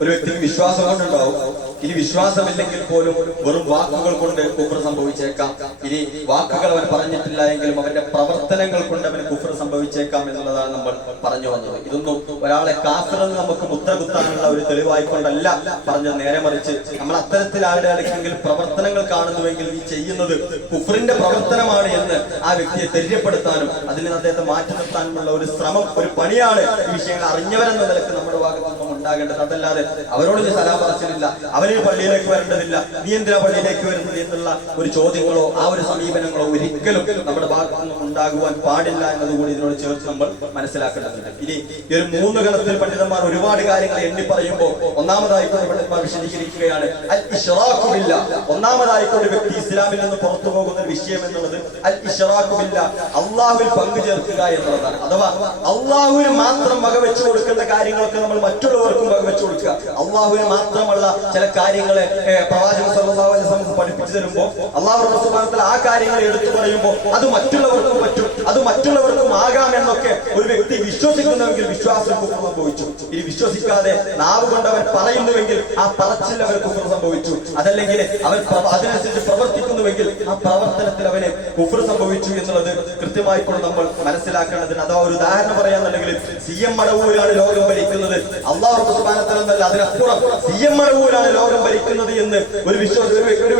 ഒരു വ്യക്തിക്ക് വിശ്വാസം കൊണ്ടുണ്ടാവും. ഇനി വിശ്വാസമില്ലെങ്കിൽ പോലും വെറും വാക്കുകൾ കൊണ്ട് കുഫർ സംഭവിച്ചേക്കാം. ഇനി വാക്കുകൾ അവൻ പറഞ്ഞിട്ടില്ല എങ്കിലും അവന്റെ പ്രവർത്തനങ്ങൾ കൊണ്ട് അവന് കുഫർ സംഭവിച്ചേക്കാം എന്നുള്ളതാണ് നമ്മൾ പറഞ്ഞു വന്നത്. ഇതൊന്നും ഒരാളെ കാഫിറെന്ന് നമുക്ക് മുദ്ര കുത്താനുള്ള ഒരു തെളിവായിക്കൊണ്ടല്ല പറഞ്ഞത്. നേരെ മറിച്ച് നമ്മൾ അത്തരത്തിൽ ആരുടെ അടുക്കെങ്കിൽ പ്രവർത്തനങ്ങൾ കാണുന്നുവെങ്കിൽ ഈ ചെയ്യുന്നത് കുഫറിന്റെ പ്രവർത്തനമാണ് എന്ന് ആ വ്യക്തിയെ തെര്യപ്പെടുത്താനും അതിൽ നിന്ന് അദ്ദേഹത്തെ മാറ്റി നിർത്താനുമുള്ള ഒരു ശ്രമം, ഒരു പണിയാണ് ഈ വിഷയങ്ങൾ അറിഞ്ഞവരെന്ന നിലക്ക് നമ്മുടെ ഭാഗത്തുനിന്നും ഉണ്ടാകേണ്ടത്. അതല്ലാതെ അവരോട് നീ സലാം പറച്ചിലില്ല, അവന് പള്ളിയിലേക്ക് വരേണ്ടതില്ല, നീ എന്തിനാ പള്ളിയിലേക്ക് വരുന്നത് എന്നുള്ള ഒരു ചോദ്യങ്ങളോ ആ ഒരു സമീപനങ്ങളോ ഒരിക്കലും നമ്മുടെ ഭാഗത്തുനിന്നും ഉണ്ടാകുവാൻ പാടില്ല എന്നതുകൂടി ഇതിനോട് ചേർത്ത് നമ്മൾ മനസ്സിലാക്കേണ്ടതുണ്ട്. ഇനി ഈ ഒരു 3 ഗണത്തിൽ പണ്ഡിതന്മാർ ഒരുപാട് കാര്യങ്ങൾ എണ്ണി പറയുമ്പോൾ ഒന്നാമതായിക്കൊണ്ട് പണ്ഡിതന്മാർ വിശദീകരിക്കുകയാണ് അൽ ഇശ്റാഖു ബില്ലാഹ്. ഒന്നാമതായിക്കൊണ്ട് വ്യക്തി ഇസ്ലാമിൽ നിന്ന് പുറത്തു പോകുന്ന ഒരു വിഷയം എന്നുള്ളത് അൽ ഇശ്റാഖു ബില്ലാഹ്, അള്ളാഹുവിൽ പങ്കു ചേർക്കുക എന്നുള്ളതാണ്. അഥവാ അള്ളാഹുവിന് മാത്രം വകവെച്ചു കൊടുക്കേണ്ട കാര്യങ്ങളൊക്കെ നമ്മൾ മറ്റുള്ളവർക്കും വകവെച്ചു കൊടുക്കുക. അള്ളാഹുവിന് മാത്രമുള്ള ചില കാര്യങ്ങളെ പ്രവാചകൻ സല്ലല്ലാഹു അലൈഹി വസല്ലം പഠിപ്പിച്ചു തരുമ്പോൾ അല്ലാഹു സുബ്ഹാനഹു വ തആല ആ കാര്യങ്ങൾ എടുത്തു പറയുമ്പോൾ അത് മറ്റുള്ളവർക്കും പറ്റും, അത് മറ്റുള്ളവർക്കും ആകാം എന്നൊക്കെ ഒരു വ്യക്തി വിശ്വസിക്കുന്നുവെങ്കിൽ വിശ്വാസം കുഫർ സംഭവിച്ചു. ഇനി വിശ്വസിക്കാതെ നാവ് കൊണ്ട് അവൻ പറയുന്നുവെങ്കിൽ ആ പറച്ചിൽ അവർ കുഫർ സംഭവിച്ചു. അതല്ലെങ്കിൽ അവൻ അതിനനുസരിച്ച് പ്രവർത്തിക്കുന്നുവെങ്കിൽ ആ പ്രവർത്തനത്തിൽ അവന് കുഫർ സംഭവിച്ചു എന്നുള്ളത് കൃത്യമായിക്കൊണ്ട് നമ്മൾ മനസ്സിലാക്കേണ്ടതുണ്ട്. അഥവാ ഒരു ഉദാഹരണം പറയാന്നുണ്ടെങ്കിൽ CM മടവൂരാണ് ലോകം ഭരിക്കുന്നത്. അല്ലാഹു അല്ലാഹു സുബ്ഹാനഹു വ തആല എന്നല്ല, അതിനപ്പുറം CM മടവൂരാണ് ലോകം ഭരിക്കുന്നത് എന്ന് ഒരു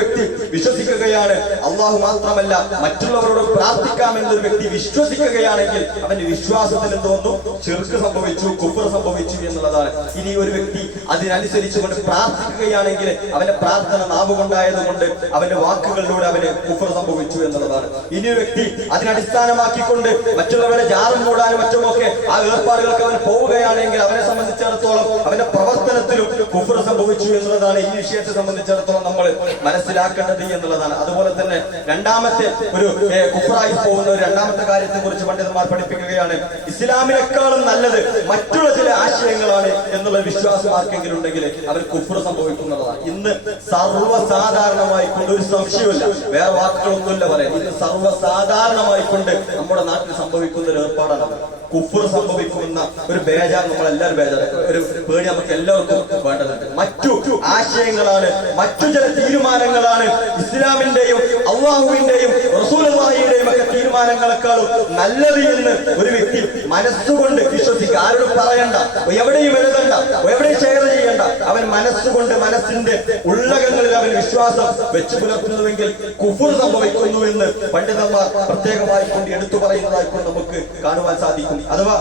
വ്യക്തി വിശ്വസിക്കുകയാണ്. അള്ളാഹു മാത്രമല്ല മറ്റുള്ളവരോട് പ്രാർത്ഥിക്കാമെന്നൊരു വ്യക്തി വിശ്വസിക്കുകയാണെങ്കിൽ അവന്റെ വിശ്വാസത്തിന് തോന്നും ശിർക്ക് സംഭവിച്ചു, കുഫ്ർ സംഭവിച്ചു എന്നുള്ളതാണ്. ഇനി ഒരു വ്യക്തി അതിനനുസരിച്ചുകൊണ്ട് പ്രാർത്ഥിക്കുകയാണെങ്കിൽ അവന്റെ പ്രാർത്ഥന നാവ് കൊണ്ടായതുകൊണ്ട് അവന്റെ വാക്കുകളിലൂടെ അവന് കുഫ്ർ സംഭവിച്ചു എന്നുള്ളതാണ്. ഇനി ഒരു വ്യക്തി അതിനടിസ്ഥാനമാക്കിക്കൊണ്ട് മറ്റുള്ളവരുടെ ജാറും മൂടാനും മറ്റുമൊക്കെ ആ ഏർപ്പാടുകൾക്ക് അവൻ പോവുകയാണെങ്കിൽ അവനെ സംബന്ധിച്ചിടത്തോളം അവന്റെ പ്രവർത്തനത്തിലും കുഫ്ർ സംഭവിച്ചു എന്നുള്ളതാണ് ഈ വിഷയത്തെ സംബന്ധിച്ചിടത്തോളം നമ്മൾ മനസ്സിലാക്കേണ്ടത് എന്നുള്ളതാണ്. അതുപോലെ തന്നെ രണ്ടാമത്തെ ഒരു കുഫ്റായി പോകുന്ന ഒരു രണ്ടാമത്തെ കാര്യത്തെ കുറിച്ച് പണ്ഡിതന്മാർ പഠിപ്പിക്കുകയാണ്. ഇസ്ലാമിനേക്കാളും നല്ലത് മറ്റുള്ള ചില ആശയങ്ങളാണ് എന്നുള്ള വിശ്വാസം ആർക്കെങ്കിലും ഉണ്ടെങ്കിൽ അവർ കുഫ്ർ സംഭവിക്കുന്നതാണ്. ഇന്ന് സർവ്വസാധാരണമായിക്കൊണ്ട് ഒരു സംശയമില്ല, വേറെ വാക്കുകളൊന്നുമില്ല പറയാൻ, ഇന്ന് സർവ്വസാധാരണമായിക്കൊണ്ട് നമ്മുടെ നാട്ടിൽ സംഭവിക്കുന്ന ഒരു ഏർപ്പാടാണ് കുഫ്ർ സംഭവിക്കുന്ന ഒരു ബേജാർ. നമ്മളെല്ലാവരും ബേജാർ, ഒരു പേടി നമുക്ക് എല്ലാവർക്കും വേണ്ടതുണ്ട്. മറ്റു ആശയങ്ങളാണ്, മറ്റു ചില തീരുമാനങ്ങളാണ് ഇസ്ലാമിന്റെയും അള്ളാഹുവിന്റെയും റസൂലുള്ളാഹിയുടെയും ഒക്കെ തീരുമാനങ്ങളെക്കാളും നല്ലത് എന്ന് ഒരു വ്യക്തി മനസ്സുകൊണ്ട് വിശ്വസിക്കുക. ആരോടും പറയണ്ട, എവിടെയും എഴുതണ്ട, എവിടെയും ഷെയർ ചെയ്യണ്ട. അവൻ മനസ്സുകൊണ്ട് മനസ്സിന്റെ ഉള്ളകങ്ങളിൽ അവൻ വിശ്വാസം വെച്ചു പുലർത്തുന്നുവെങ്കിൽ കുഫ്ർ സംഭവിക്കുന്നു എന്ന് പണ്ഡിതന്മാർ പ്രത്യേകമായി കൊണ്ട് എടുത്തു പറയുന്നതായിക്കൊണ്ട് നമുക്ക് കാണുവാൻ സാധിക്കും. അഥവാ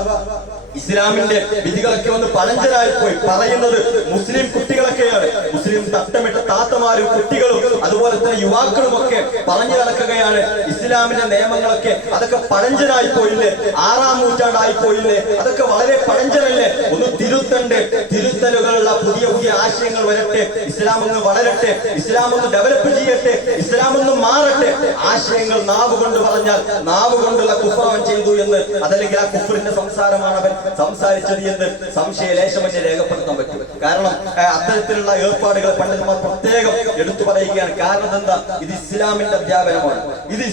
ഇസ്ലാമിന്റെ വിധികളൊക്കെ ഒന്ന് പഴഞ്ചനായി പോയി പറയുന്നത് മുസ്ലിം കുട്ടികളൊക്കെയാണ്. മുസ്ലിം തട്ടമിട്ട താത്തമാരും കുട്ടികളും അതുപോലെ തന്നെ യുവാക്കളും ഒക്കെ പറഞ്ഞു നടക്കുകയാണ് ഇസ്ലാമിന്റെ നിയമങ്ങളൊക്കെ അതൊക്കെ പഴഞ്ചനായി പോയില്ലേ, 6-ാം നൂറ്റാണ്ടായി പോയില്ലേ, അതൊക്കെ വളരെ പഴഞ്ചനല്ലേ, ഒന്ന് തിരുത്തണ്ടേ, തിരുത്തലുകളുള്ള പുതിയ പുതിയ ആശയങ്ങൾ വരട്ടെ, ഇസ്ലാം ഒന്ന് വളരട്ടെ, ഇസ്ലാം ഒന്ന് ഡെവലപ്പ് ചെയ്യട്ടെ, ഇസ്ലാം ഒന്ന് മാറട്ടെ. ആശയങ്ങൾ നാവ് കൊണ്ട് പറഞ്ഞാൽ നാവ് കൊണ്ടുള്ള കുഫ്ർ അവൻ ചെയ്തു എന്ന്, അതല്ലെങ്കിൽ ആ കുഫ്റിന്റെ സംസാരമാണ് അവൻ സംസാരിച്ചത് എന്ന് സംശയലേശമന്യെ രേഖപ്പെടുത്താൻ പറ്റും. കാരണം അത്തരത്തിലുള്ള ഏർപ്പാടുകൾ പണ്ഡിതന്മാർ പ്രത്യേകം എടുത്തു പറയുകയാണ്. കാരണം എന്താ, ഇത് ഇസ്ലാമിന്റെ അധ്യാപനമാണ്, ഇത്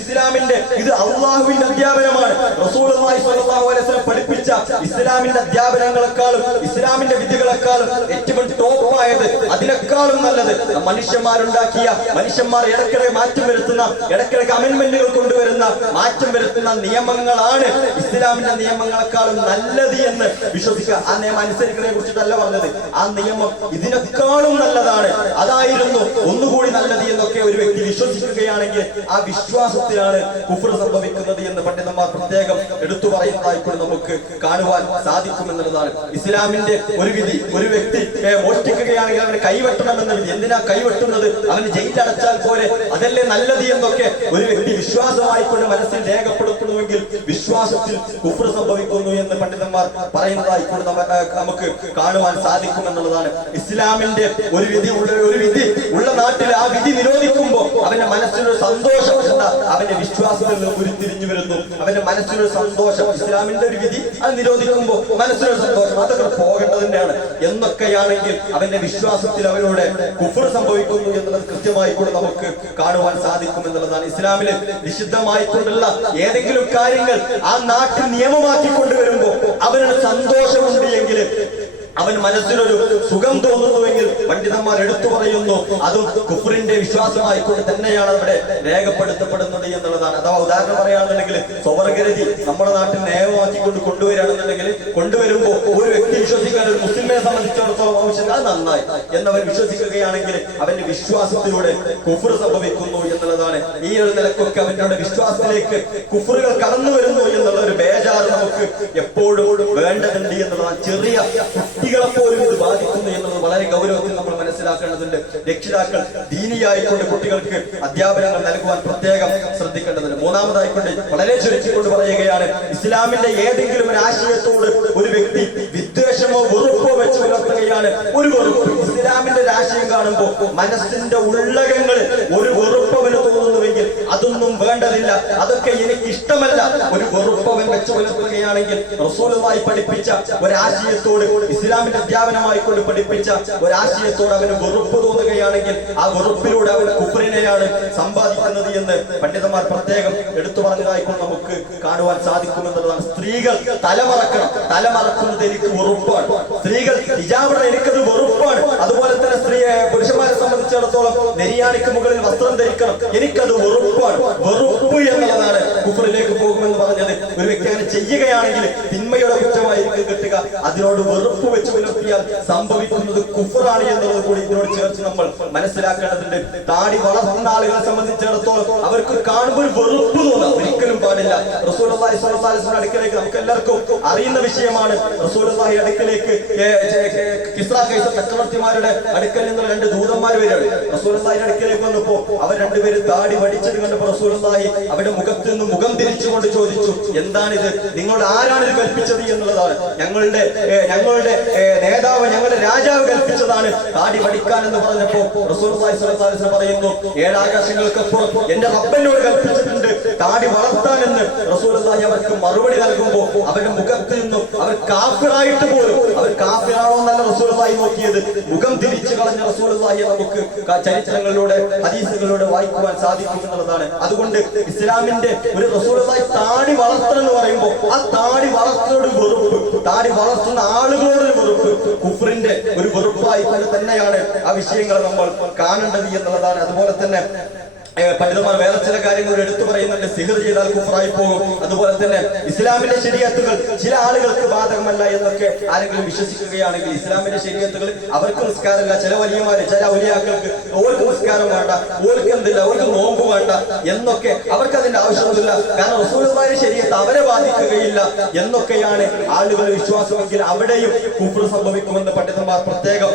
ഇത് അള്ളാഹുവിന്റെ അധ്യാപനമാണ്. റസൂലുള്ളാഹി സ്വല്ലല്ലാഹു അലൈഹി വസല്ലം പഠിപ്പിച്ച ഇസ്ലാമിന്റെ അധ്യാപനങ്ങളെക്കാളും ഇസ്ലാമിന്റെ വിധികളെക്കാളും ഏറ്റവും ടോപ്പായത്, അതിനേക്കാളും നല്ലത് മനുഷ്യന്മാരുണ്ടാക്കിയ, മനുഷ്യന്മാർ ഇടയ്ക്കിടെ മാറ്റം വരുത്തുന്ന, ഇടയ്ക്കിടയ്ക്ക് അമെൻമെന്റുകൾ കൊണ്ടുവരുന്ന, മാറ്റം വരുത്തുന്ന നിയമങ്ങളാണ് ഇസ്ലാമിന്റെ നിയമങ്ങളെക്കാളും നല്ലത് എന്ന് വിശ്വസിക്കുക. ആ നിയമം അനുസരിക്കുന്നതിനെ കുറിച്ചിട്ടല്ല പറഞ്ഞത്, ആ നിയമം ഇതിനേക്കാളും നല്ലതാണ്, അതായിരുന്നു ഒന്നുകൂടി നല്ലത് എന്നൊക്കെ ഒരു വ്യക്തി വിശ്വസിക്കുകയാണെങ്കിൽ ആ വിശ്വാസത്തിലാണ് കുഫ്ർ സംഭവിക്കുന്നത് എന്ന് പണ്ഡിതന്മാർ പ്രത്യേകം എടുത്തു പറയുന്നതായിക്കൊണ്ട് നമുക്ക് കാണുവാൻ സാധിക്കുമെന്നുള്ളതാണ്. ഇസ്ലാമിന്റെ ഒരു വിധി, ഒരു വ്യക്തി മോഷ്ടിക്കുകയാണെങ്കിൽ അവന് കൈവെട്ടണമെന്ന വിധി. എന്തിനാ കൈവെട്ടുന്നത്? അവന് ജയിലടച്ചാൽ പോലെ, അതല്ലേ നല്ലത് എന്നൊക്കെ ഒരു വ്യക്തി വിശ്വാസമായിക്കൊണ്ട് മനസ്സിൽ രേഖപ്പെടുത്തുന്നുവെങ്കിൽ വിശ്വാസത്തിൽ കുഫ്ർ സംഭവിക്കുന്നു എന്ന് പണ്ഡിതന്മാർ പറയുന്നതായിക്കൊണ്ട് നമുക്ക് കാണുവാൻ സാധിക്കുമെന്നുള്ളതാണ്. ഇസ്ലാമിന്റെ ഒരു വിധി ഉള്ള നാട്ടിൽ ആ വിധി നിരോധിക്കുമ്പോൾ അവന്റെ മനസ്സിനൊരു സന്തോഷം എന്താ, അവന്റെ വിശ്വാസത്തിൽ നിന്ന് ഉരുത്തിരിഞ്ഞു വരുന്നു, അവന്റെ മനസ്സിനൊരു സന്തോഷം. ഇസ്ലാമിന്റെ ഒരു വിധി അത് നിരോധിക്കുമ്പോൾ മനസ്സിനൊരു സന്തോഷം, അതൊക്കെ പോകേണ്ടത് തന്നെയാണ് എന്നൊക്കെയാണെങ്കിൽ അവന്റെ വിശ്വാസത്തിൽ അവനോട് കുഫ്ർ സംഭവിക്കുന്നു എന്നുള്ളത് കൃത്യമായി കൂടെ നമുക്ക് കാണുവാൻ സാധിക്കും എന്നുള്ളതാണ്. ഇസ്ലാമില് നിഷിദ്ധമായിക്കൊണ്ടുള്ള ഏതെങ്കിലും കാര്യങ്ങൾ ആ നാട്ടിൽ നിയമമാക്കി കൊണ്ടുവരുമ്പോൾ അവനൊരു സന്തോഷമുണ്ട് എങ്കിൽ, അവൻ മനസ്സിനൊരു സുഖം തോന്നുന്നുവെങ്കിൽ പണ്ഡിതന്മാർ എടുത്തു പറയുന്നു അതും കുഫ്റിന്റെ വിശ്വാസമായിക്കൊണ്ട് തന്നെയാണ് അവിടെ രേഖപ്പെടുത്തപ്പെടുന്നത് എന്നുള്ളതാണ്. അഥവാ ഉദാഹരണം പറയുകയാണെന്നുണ്ടെങ്കിൽ സ്വവർഗരതി നമ്മുടെ നാട്ടിൽ നിയമമാക്കിക്കൊണ്ട് കൊണ്ടുവരികയാണെന്നുണ്ടെങ്കിൽ, കൊണ്ടുവരുമ്പോൾ ഒരു വ്യക്തി വിശ്വസിക്കാൻ, ഒരു മുസ്ലിമിനെ സംബന്ധിച്ചിടത്തോളം ആവശ്യം അത് നന്നായി എന്നവൻ വിശ്വസിക്കുകയാണെങ്കിൽ അവന്റെ വിശ്വാസത്തിലൂടെ കുഫ്ർ സംഭവിക്കുന്നു എന്നുള്ളതാണ്. ഈ ഒരു നിലക്കൊക്കെ അവന്റെ വിശ്വാസത്തിലേക്ക് കുഫ്റുകൾ കടന്നു വരുന്നു എന്നുള്ള ഒരു ബേജാറ് നമുക്ക് എപ്പോഴും വേണ്ടതുണ്ട് എന്നുള്ളതാണ്. ചെറിയ കുട്ടികളെപ്പോലും ഇത് ബാധിക്കുന്നു എന്നുള്ളത് വളരെ ഗൗരവത്തിൽ നമ്മൾ മനസ്സിലാക്കേണ്ടതുണ്ട്. രക്ഷിതാക്കൾ ദീനിയായിക്കൊണ്ട് കുട്ടികൾക്ക് അധ്യാപനങ്ങൾ നൽകുവാൻ പ്രത്യേകം ശ്രദ്ധിക്കേണ്ടതുണ്ട്. മൂന്നാമതായിക്കൊണ്ട് വളരെ ചുരുക്കിക്കൊണ്ട് പറയുകയാണ്, ഇസ്ലാമിന്റെ ഏതെങ്കിലും ഒരു ആശയത്തോട് ഒരു വ്യക്തി വിദ്വേഷമോ വെറുപ്പോ വെച്ച് പുലർത്തുകയാണ്. ഒരു വെറുപ്പ് ഇസ്ലാമിന്റെ ഒരു ആശയം കാണുമ്പോൾ മനസ്സിന്റെ ഉള്ളകങ്ങളിൽ ഒരു വെറുപ്പവന് തോന്നുന്നുവെങ്കിൽ അതൊന്നും വേണ്ടതില്ല, അതൊക്കെ എനിക്ക് ഇഷ്ടമല്ല. ഒരു വെറുപ്പവൻ വെച്ച് പുലർത്തുകയാണെങ്കിൽ റസൂലുള്ളാഹി പഠിപ്പിച്ച ഒരാശയത്തോട്, ഇസ്ലാമിന്റെ അധ്യാപനമായി കൊണ്ട് പഠിപ്പിച്ച ഒരാശയത്തോട് അവന് വെറുപ്പ് തോന്നുകയാണെങ്കിൽ ആ വെറുപ്പിലൂടെ അവൻ കുഫ്റിനെയാണ് സമ്പാദിക്കുന്നത് എന്ന് പണ്ഡിതന്മാർ പ്രത്യേകം എടുത്തു പറഞ്ഞതായിക്കൊണ്ട് നമുക്ക് കാണുവാൻ സാധിക്കുമെന്നുള്ളതാണ്. സ്ത്രീകൾ തലമറക്കണം, തലമറക്കുന്നത് എനിക്ക് വെറുപ്പാണ്. സ്ത്രീകൾ ഹിജാബിടണം, എനിക്കത് വെറുപ്പാണ്. അതുപോലെ തന്നെ പുരുഷന്മാരെ സംബന്ധിച്ചിടത്തോളം നെരിയാണിക്ക് മുകളിൽ വസ്ത്രം ധരിക്കണം, എനിക്കത് വെറുപ്പാണ്. വെറുപ്പ് എന്നുള്ളതാണ് കുഫറിലേക്ക് പോകുമെന്ന് പറഞ്ഞത്. ഒരു വ്യക്തി അങ്ങനെ ചെയ്യുകയാണെങ്കിൽ തിന്മയുടെ കുറ്റമായിരിക്കും കിട്ടുക. അതിനോട് വെറുപ്പ് വെച്ച് പുലർത്തിയാൽ സംഭവിക്കുന്നത് കുഫറാണ് എന്നുള്ളത് കൂടി ഇതിനോട് ചേർത്ത് നമ്മൾ മനസ്സിലാക്കേണ്ടതുണ്ട്. താടി വളർത്തുന്ന ആളുകളെ സംബന്ധിച്ചിടത്തോളം അവർക്ക് കാണുമ്പോൾ ഒരു വെറുപ്പ് തോന്നാം, ഒരിക്കലും പാടില്ല. റസൂലുള്ളാഹി സ്വല്ലല്ലാഹു അലൈഹി വസല്ലം അടുക്കലേക്ക് നമുക്ക് എല്ലാവർക്കും അറിയുന്ന വിഷയമാണ്. റസൂലുള്ളാഹി അടുക്കലേക്ക് കിസ്റാ കൈസർ ചക്രവർത്തിമാരുടെ അടുക്കൽ നിന്നുള്ള 2 ദൂതന്മാർ വരികയാണ്. റസൂലുള്ളാഹിയുടെ അടുക്കലേക്ക് വന്നപ്പോ അവർ രണ്ടുപേരും താടി വടിച്ചത് കണ്ടപ്പോൾ റസൂലുള്ളാഹി അവരുടെ മുഖത്ത് നിന്ന് മുഖം തിരിച്ചുകൊണ്ട് ചോദിച്ചു, എന്താണിത്? നിങ്ങൾ ആരാണ് ഇത് കൽപ്പിച്ചത് എന്നുള്ളതാണ്. ഞങ്ങളുടെ നേതാവ്, ഞങ്ങളുടെ രാജാവ് കൽപ്പിച്ചതാണ് താടി വടിക്കാൻ എന്ന് പറഞ്ഞപ്പോ റസൂലുള്ളാഹി സ്വല്ലല്ലാഹു അലൈഹി വസല്ലം പറയുന്നു, 7 ആകാശങ്ങൾക്കപ്പുറം എന്റെ റബ്ബനോട് കൽപ്പിച്ചിട്ടുണ്ട് താടി വളർത്താനെന്ന്. റസൂലുള്ളാഹി അവർക്ക് മറുപടി നൽകുമ്പോൾ അവരുടെ മുഖത്ത് നിന്നും അവർ കാഫിറായിട്ട് പോലും, അവർ കാഫിറാണോ എന്നല്ല റസൂലുള്ളാഹി നോക്കിയത്, മുഖം തിരിച്ചു കളഞ്ഞ റസൂലുള്ളാഹിയെ നമുക്ക് ചരിത്രങ്ങളിലൂടെ ഹദീസുകളിലൂടെ വായിക്കുവാൻ സാധിക്കും എന്നുള്ളതാണ്. അതുകൊണ്ട് ഇസ്ലാമിന്റെ ഒരു റസൂലുള്ളാഹി താടി വളർത്തണം എന്ന് പറയുമ്പോൾ ആ താടി വളർത്തലോട് വെറുപ്പ്, താടി വളർത്തുന്ന ആളുകളോട് വെറുപ്പ്, കുഫറിന്റെ ഒരു വെറുപ്പായി തന്നെയാണ് ആ വിഷയങ്ങൾ നമ്മൾ കാണേണ്ടത് എന്നുള്ളതാണ്. അതുപോലെ തന്നെ പണ്ഡിതന്മാർ വേറെ ചില കാര്യങ്ങൾ എടുത്തു പറയുന്നുണ്ട്. സിഹർ ചെയ്താൽ കുഫറായി പോകും. അതുപോലെ തന്നെ ഇസ്ലാമിന്റെ ശരീഅത്തുകൾ ചില ആളുകൾക്ക് ബാധകമല്ല എന്നൊക്കെ ആരെങ്കിലും വിശ്വസിക്കുകയാണെങ്കിൽ ഇസ്ലാമിന്റെ ശരീഅത്തുകൾ അവർക്ക് നിസ്കാരമില്ല, ചില വലിയമാര് ചില ഔലിയാക്കൾക്ക് ഓർക്ക് നിസ്കാരം വേണ്ട, ഓർക്ക് എന്തില്ല, അവർക്ക് നോമ്പ് വേണ്ട എന്നൊക്കെ അവർക്ക് അതിന്റെ ആവശ്യമൊന്നുമില്ല, കാരണം റസൂലുള്ളാഹിയുടെ ശരീഅത്ത് അവരെ ബാധിക്കുകയില്ല എന്നൊക്കെയാണ് ആളുകളുടെ വിശ്വാസമെങ്കിൽ അവിടെയും കുഫർ സംഭവിക്കുമെന്ന് പണ്ഡിതന്മാർ പ്രത്യേകം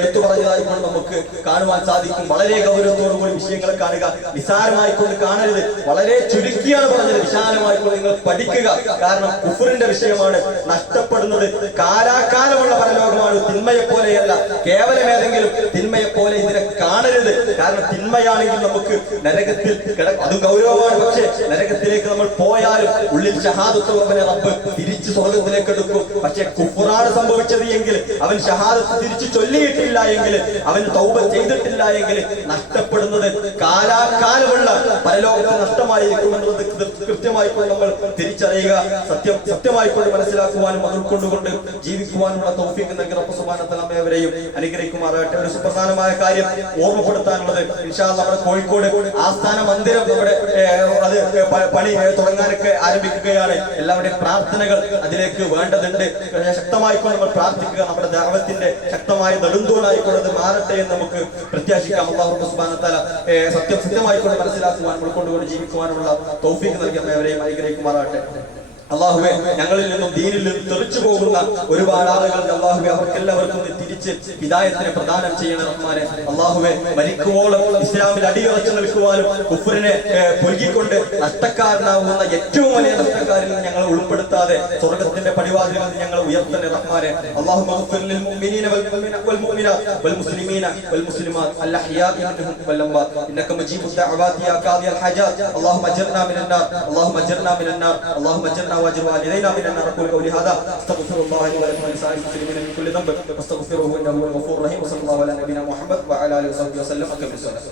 എടുത്തു പറഞ്ഞതായിക്കൊണ്ട് നമുക്ക് കാണുവാൻ സാധിക്കും. വളരെ ഗൗരവത്തോടുകൂടി വിഷയങ്ങൾ കാണുക, നിസാരമായിക്കൊണ്ട് കാണരുത്. വളരെ ചുരുക്കിയാണ് പറഞ്ഞത്, വിശാലമായിക്കൊണ്ട് നിങ്ങൾ പഠിക്കുക. കാരണം കുഫറിന്റെ വിഷയമാണ്. നഷ്ടപ്പെടുന്നത് കാലാകാലമുള്ള പരലോകമാണ്. തിന്മയെ പോലെയല്ല, കേവലം ഏതെങ്കിലും തിന്മയെ പോലെ ഇതിനെ കാണരുത്. കാരണം തിന്മയാണെങ്കിൽ നമുക്ക് നരകത്തിൽ അതും ഗൗരവമാണ്. പക്ഷേ നരകത്തിലേക്ക് നമ്മൾ പോയാലും ഉള്ളിൽ ഷഹാദത്തുള്ളവനെ റബ്ബ് തിരിച്ച് സ്വർഗത്തിലേക്ക് എടുക്കും. പക്ഷെ കുഫറാണ് സംഭവിച്ചത് എങ്കിൽ, അവൻ ഷഹാദത്ത് തിരിച്ചു ചൊല്ലിയിട്ടില്ല എങ്കിൽ, അവൻ തൗബ ചെയ്തിട്ടില്ല എങ്കിൽ നഷ്ടപ്പെടുന്നത് കാലാകാലമുള്ള പരലോകത്ത് നഷ്ടമായിരിക്കുമെന്നുള്ളത് കൃത്യമായിക്കൊണ്ട് നമ്മൾ തിരിച്ചറിയുക. സത്യമായിക്കൊണ്ട് മനസ്സിലാക്കുവാനും അത് ഉൾക്കൊണ്ടുകൊണ്ട് ജീവിക്കുവാനുള്ള തൗഫീഖ് നൽകി റബ്ബ് സുബ്ഹാനഹു വ തആല നമ്മവരെയും അനുഗ്രഹിക്കുമാറാകട്ടെ. ഒരു സുപ്രധാനമായ കാര്യം ഓർമ്മപ്പെടുത്താനുള്ളത്, ഇൻഷാ അല്ലാഹ് നമ്മുടെ കോഴിക്കോട് ആസ്ഥാന മന്ദിരം നമ്മുടെ അത് പണി തുടങ്ങാനൊക്കെ ആരംഭിക്കുകയാണ്. എല്ലാവരുടെയും പ്രാർത്ഥനകൾ അതിലേക്ക് വേണ്ടതുണ്ട്. ശക്തമായിക്കൊണ്ട് നമ്മൾ പ്രാർത്ഥിക്കുക. നമ്മുടെ ദഅവത്തിന്റെ ശക്തമായ നെടുന്തൂണായിക്കൊണ്ട് മാറട്ടെ എന്ന് നമുക്ക് പ്രത്യാശിക്കാം. അല്ലാഹു സുബ്ഹാനഹു വ തആല സത്യമായിക്കൊണ്ട് മനസ്സിലാക്കുവാനും ഉൾക്കൊണ്ടുകൊണ്ട് ജീവിക്കുവാനുള്ള തൗഫീഖ് നൽകി നമ്മവരെയും അനുഗ്രഹിക്കുമാറാകട്ടെ. അല്ലാഹുവേ, ഞങ്ങളിൽ നിന്നും ദീനിൽ നിന്നും തെറിച്ചു പോകുന്ന ഒരുപാട് ആളുകൾ അല്ലാഹുവേ അവർക്കെല്ലാവർക്കും തിരിച്ച് ഹിദായത്തിനെ പ്രദാനം ചെയ്യണം റഹ്മാനെ. അല്ലാഹുവേ, മരിക്കുവോളം ഇസ്ലാമിൽ അടിയുറച്ചു നിൽക്കുവാനും കുഫറിനെ പൊരുകിക്കൊണ്ട് നഷ്ടക്കാരനാവുന്ന ഏറ്റവും വലിയ നഷ്ടക്കാരിൽ ഞങ്ങൾ ഉൾപ്പെടുത്താതെ സ്വർഗത്തിന്റെ പടിവാതിലിൽ ഞങ്ങൾ ഉയർത്തന്നെ റഹ്മാനെ. അല്ലാഹുമ്മ ഗ്ഫിർ ലിൽ മുഅ്മിനീന വൽ മുഅ്മിനാത്ത് വൽ മുസ്ലിമീന വൽ മുസ്ലിമാത്ത് അൽ അഹ്യാഇ മിൻഹും വൽ അംവാത്ത് ഇന്നക മുജീബുദ് ദഅവാതി യാ ഖാദിയൽ ഹജാത്ത്. അല്ലാഹുമ്മ അജ്ർനാ മിനൻ നാർ, അല്ലാഹുമ്മ അജ്ർനാ മിനൻ നാർ, അല്ലാഹുമ്മ അജ്ർനാ واجر والدينا من النار. اقول قولي هذا استغفر الله لي ولكم ولسائر المسلمين من كل ذنب فاستغفروه انه هو الغفور الرحيم. وصلى الله على نبينا محمد وعلى اله وصحبه وسلم. اكمل الصلاه.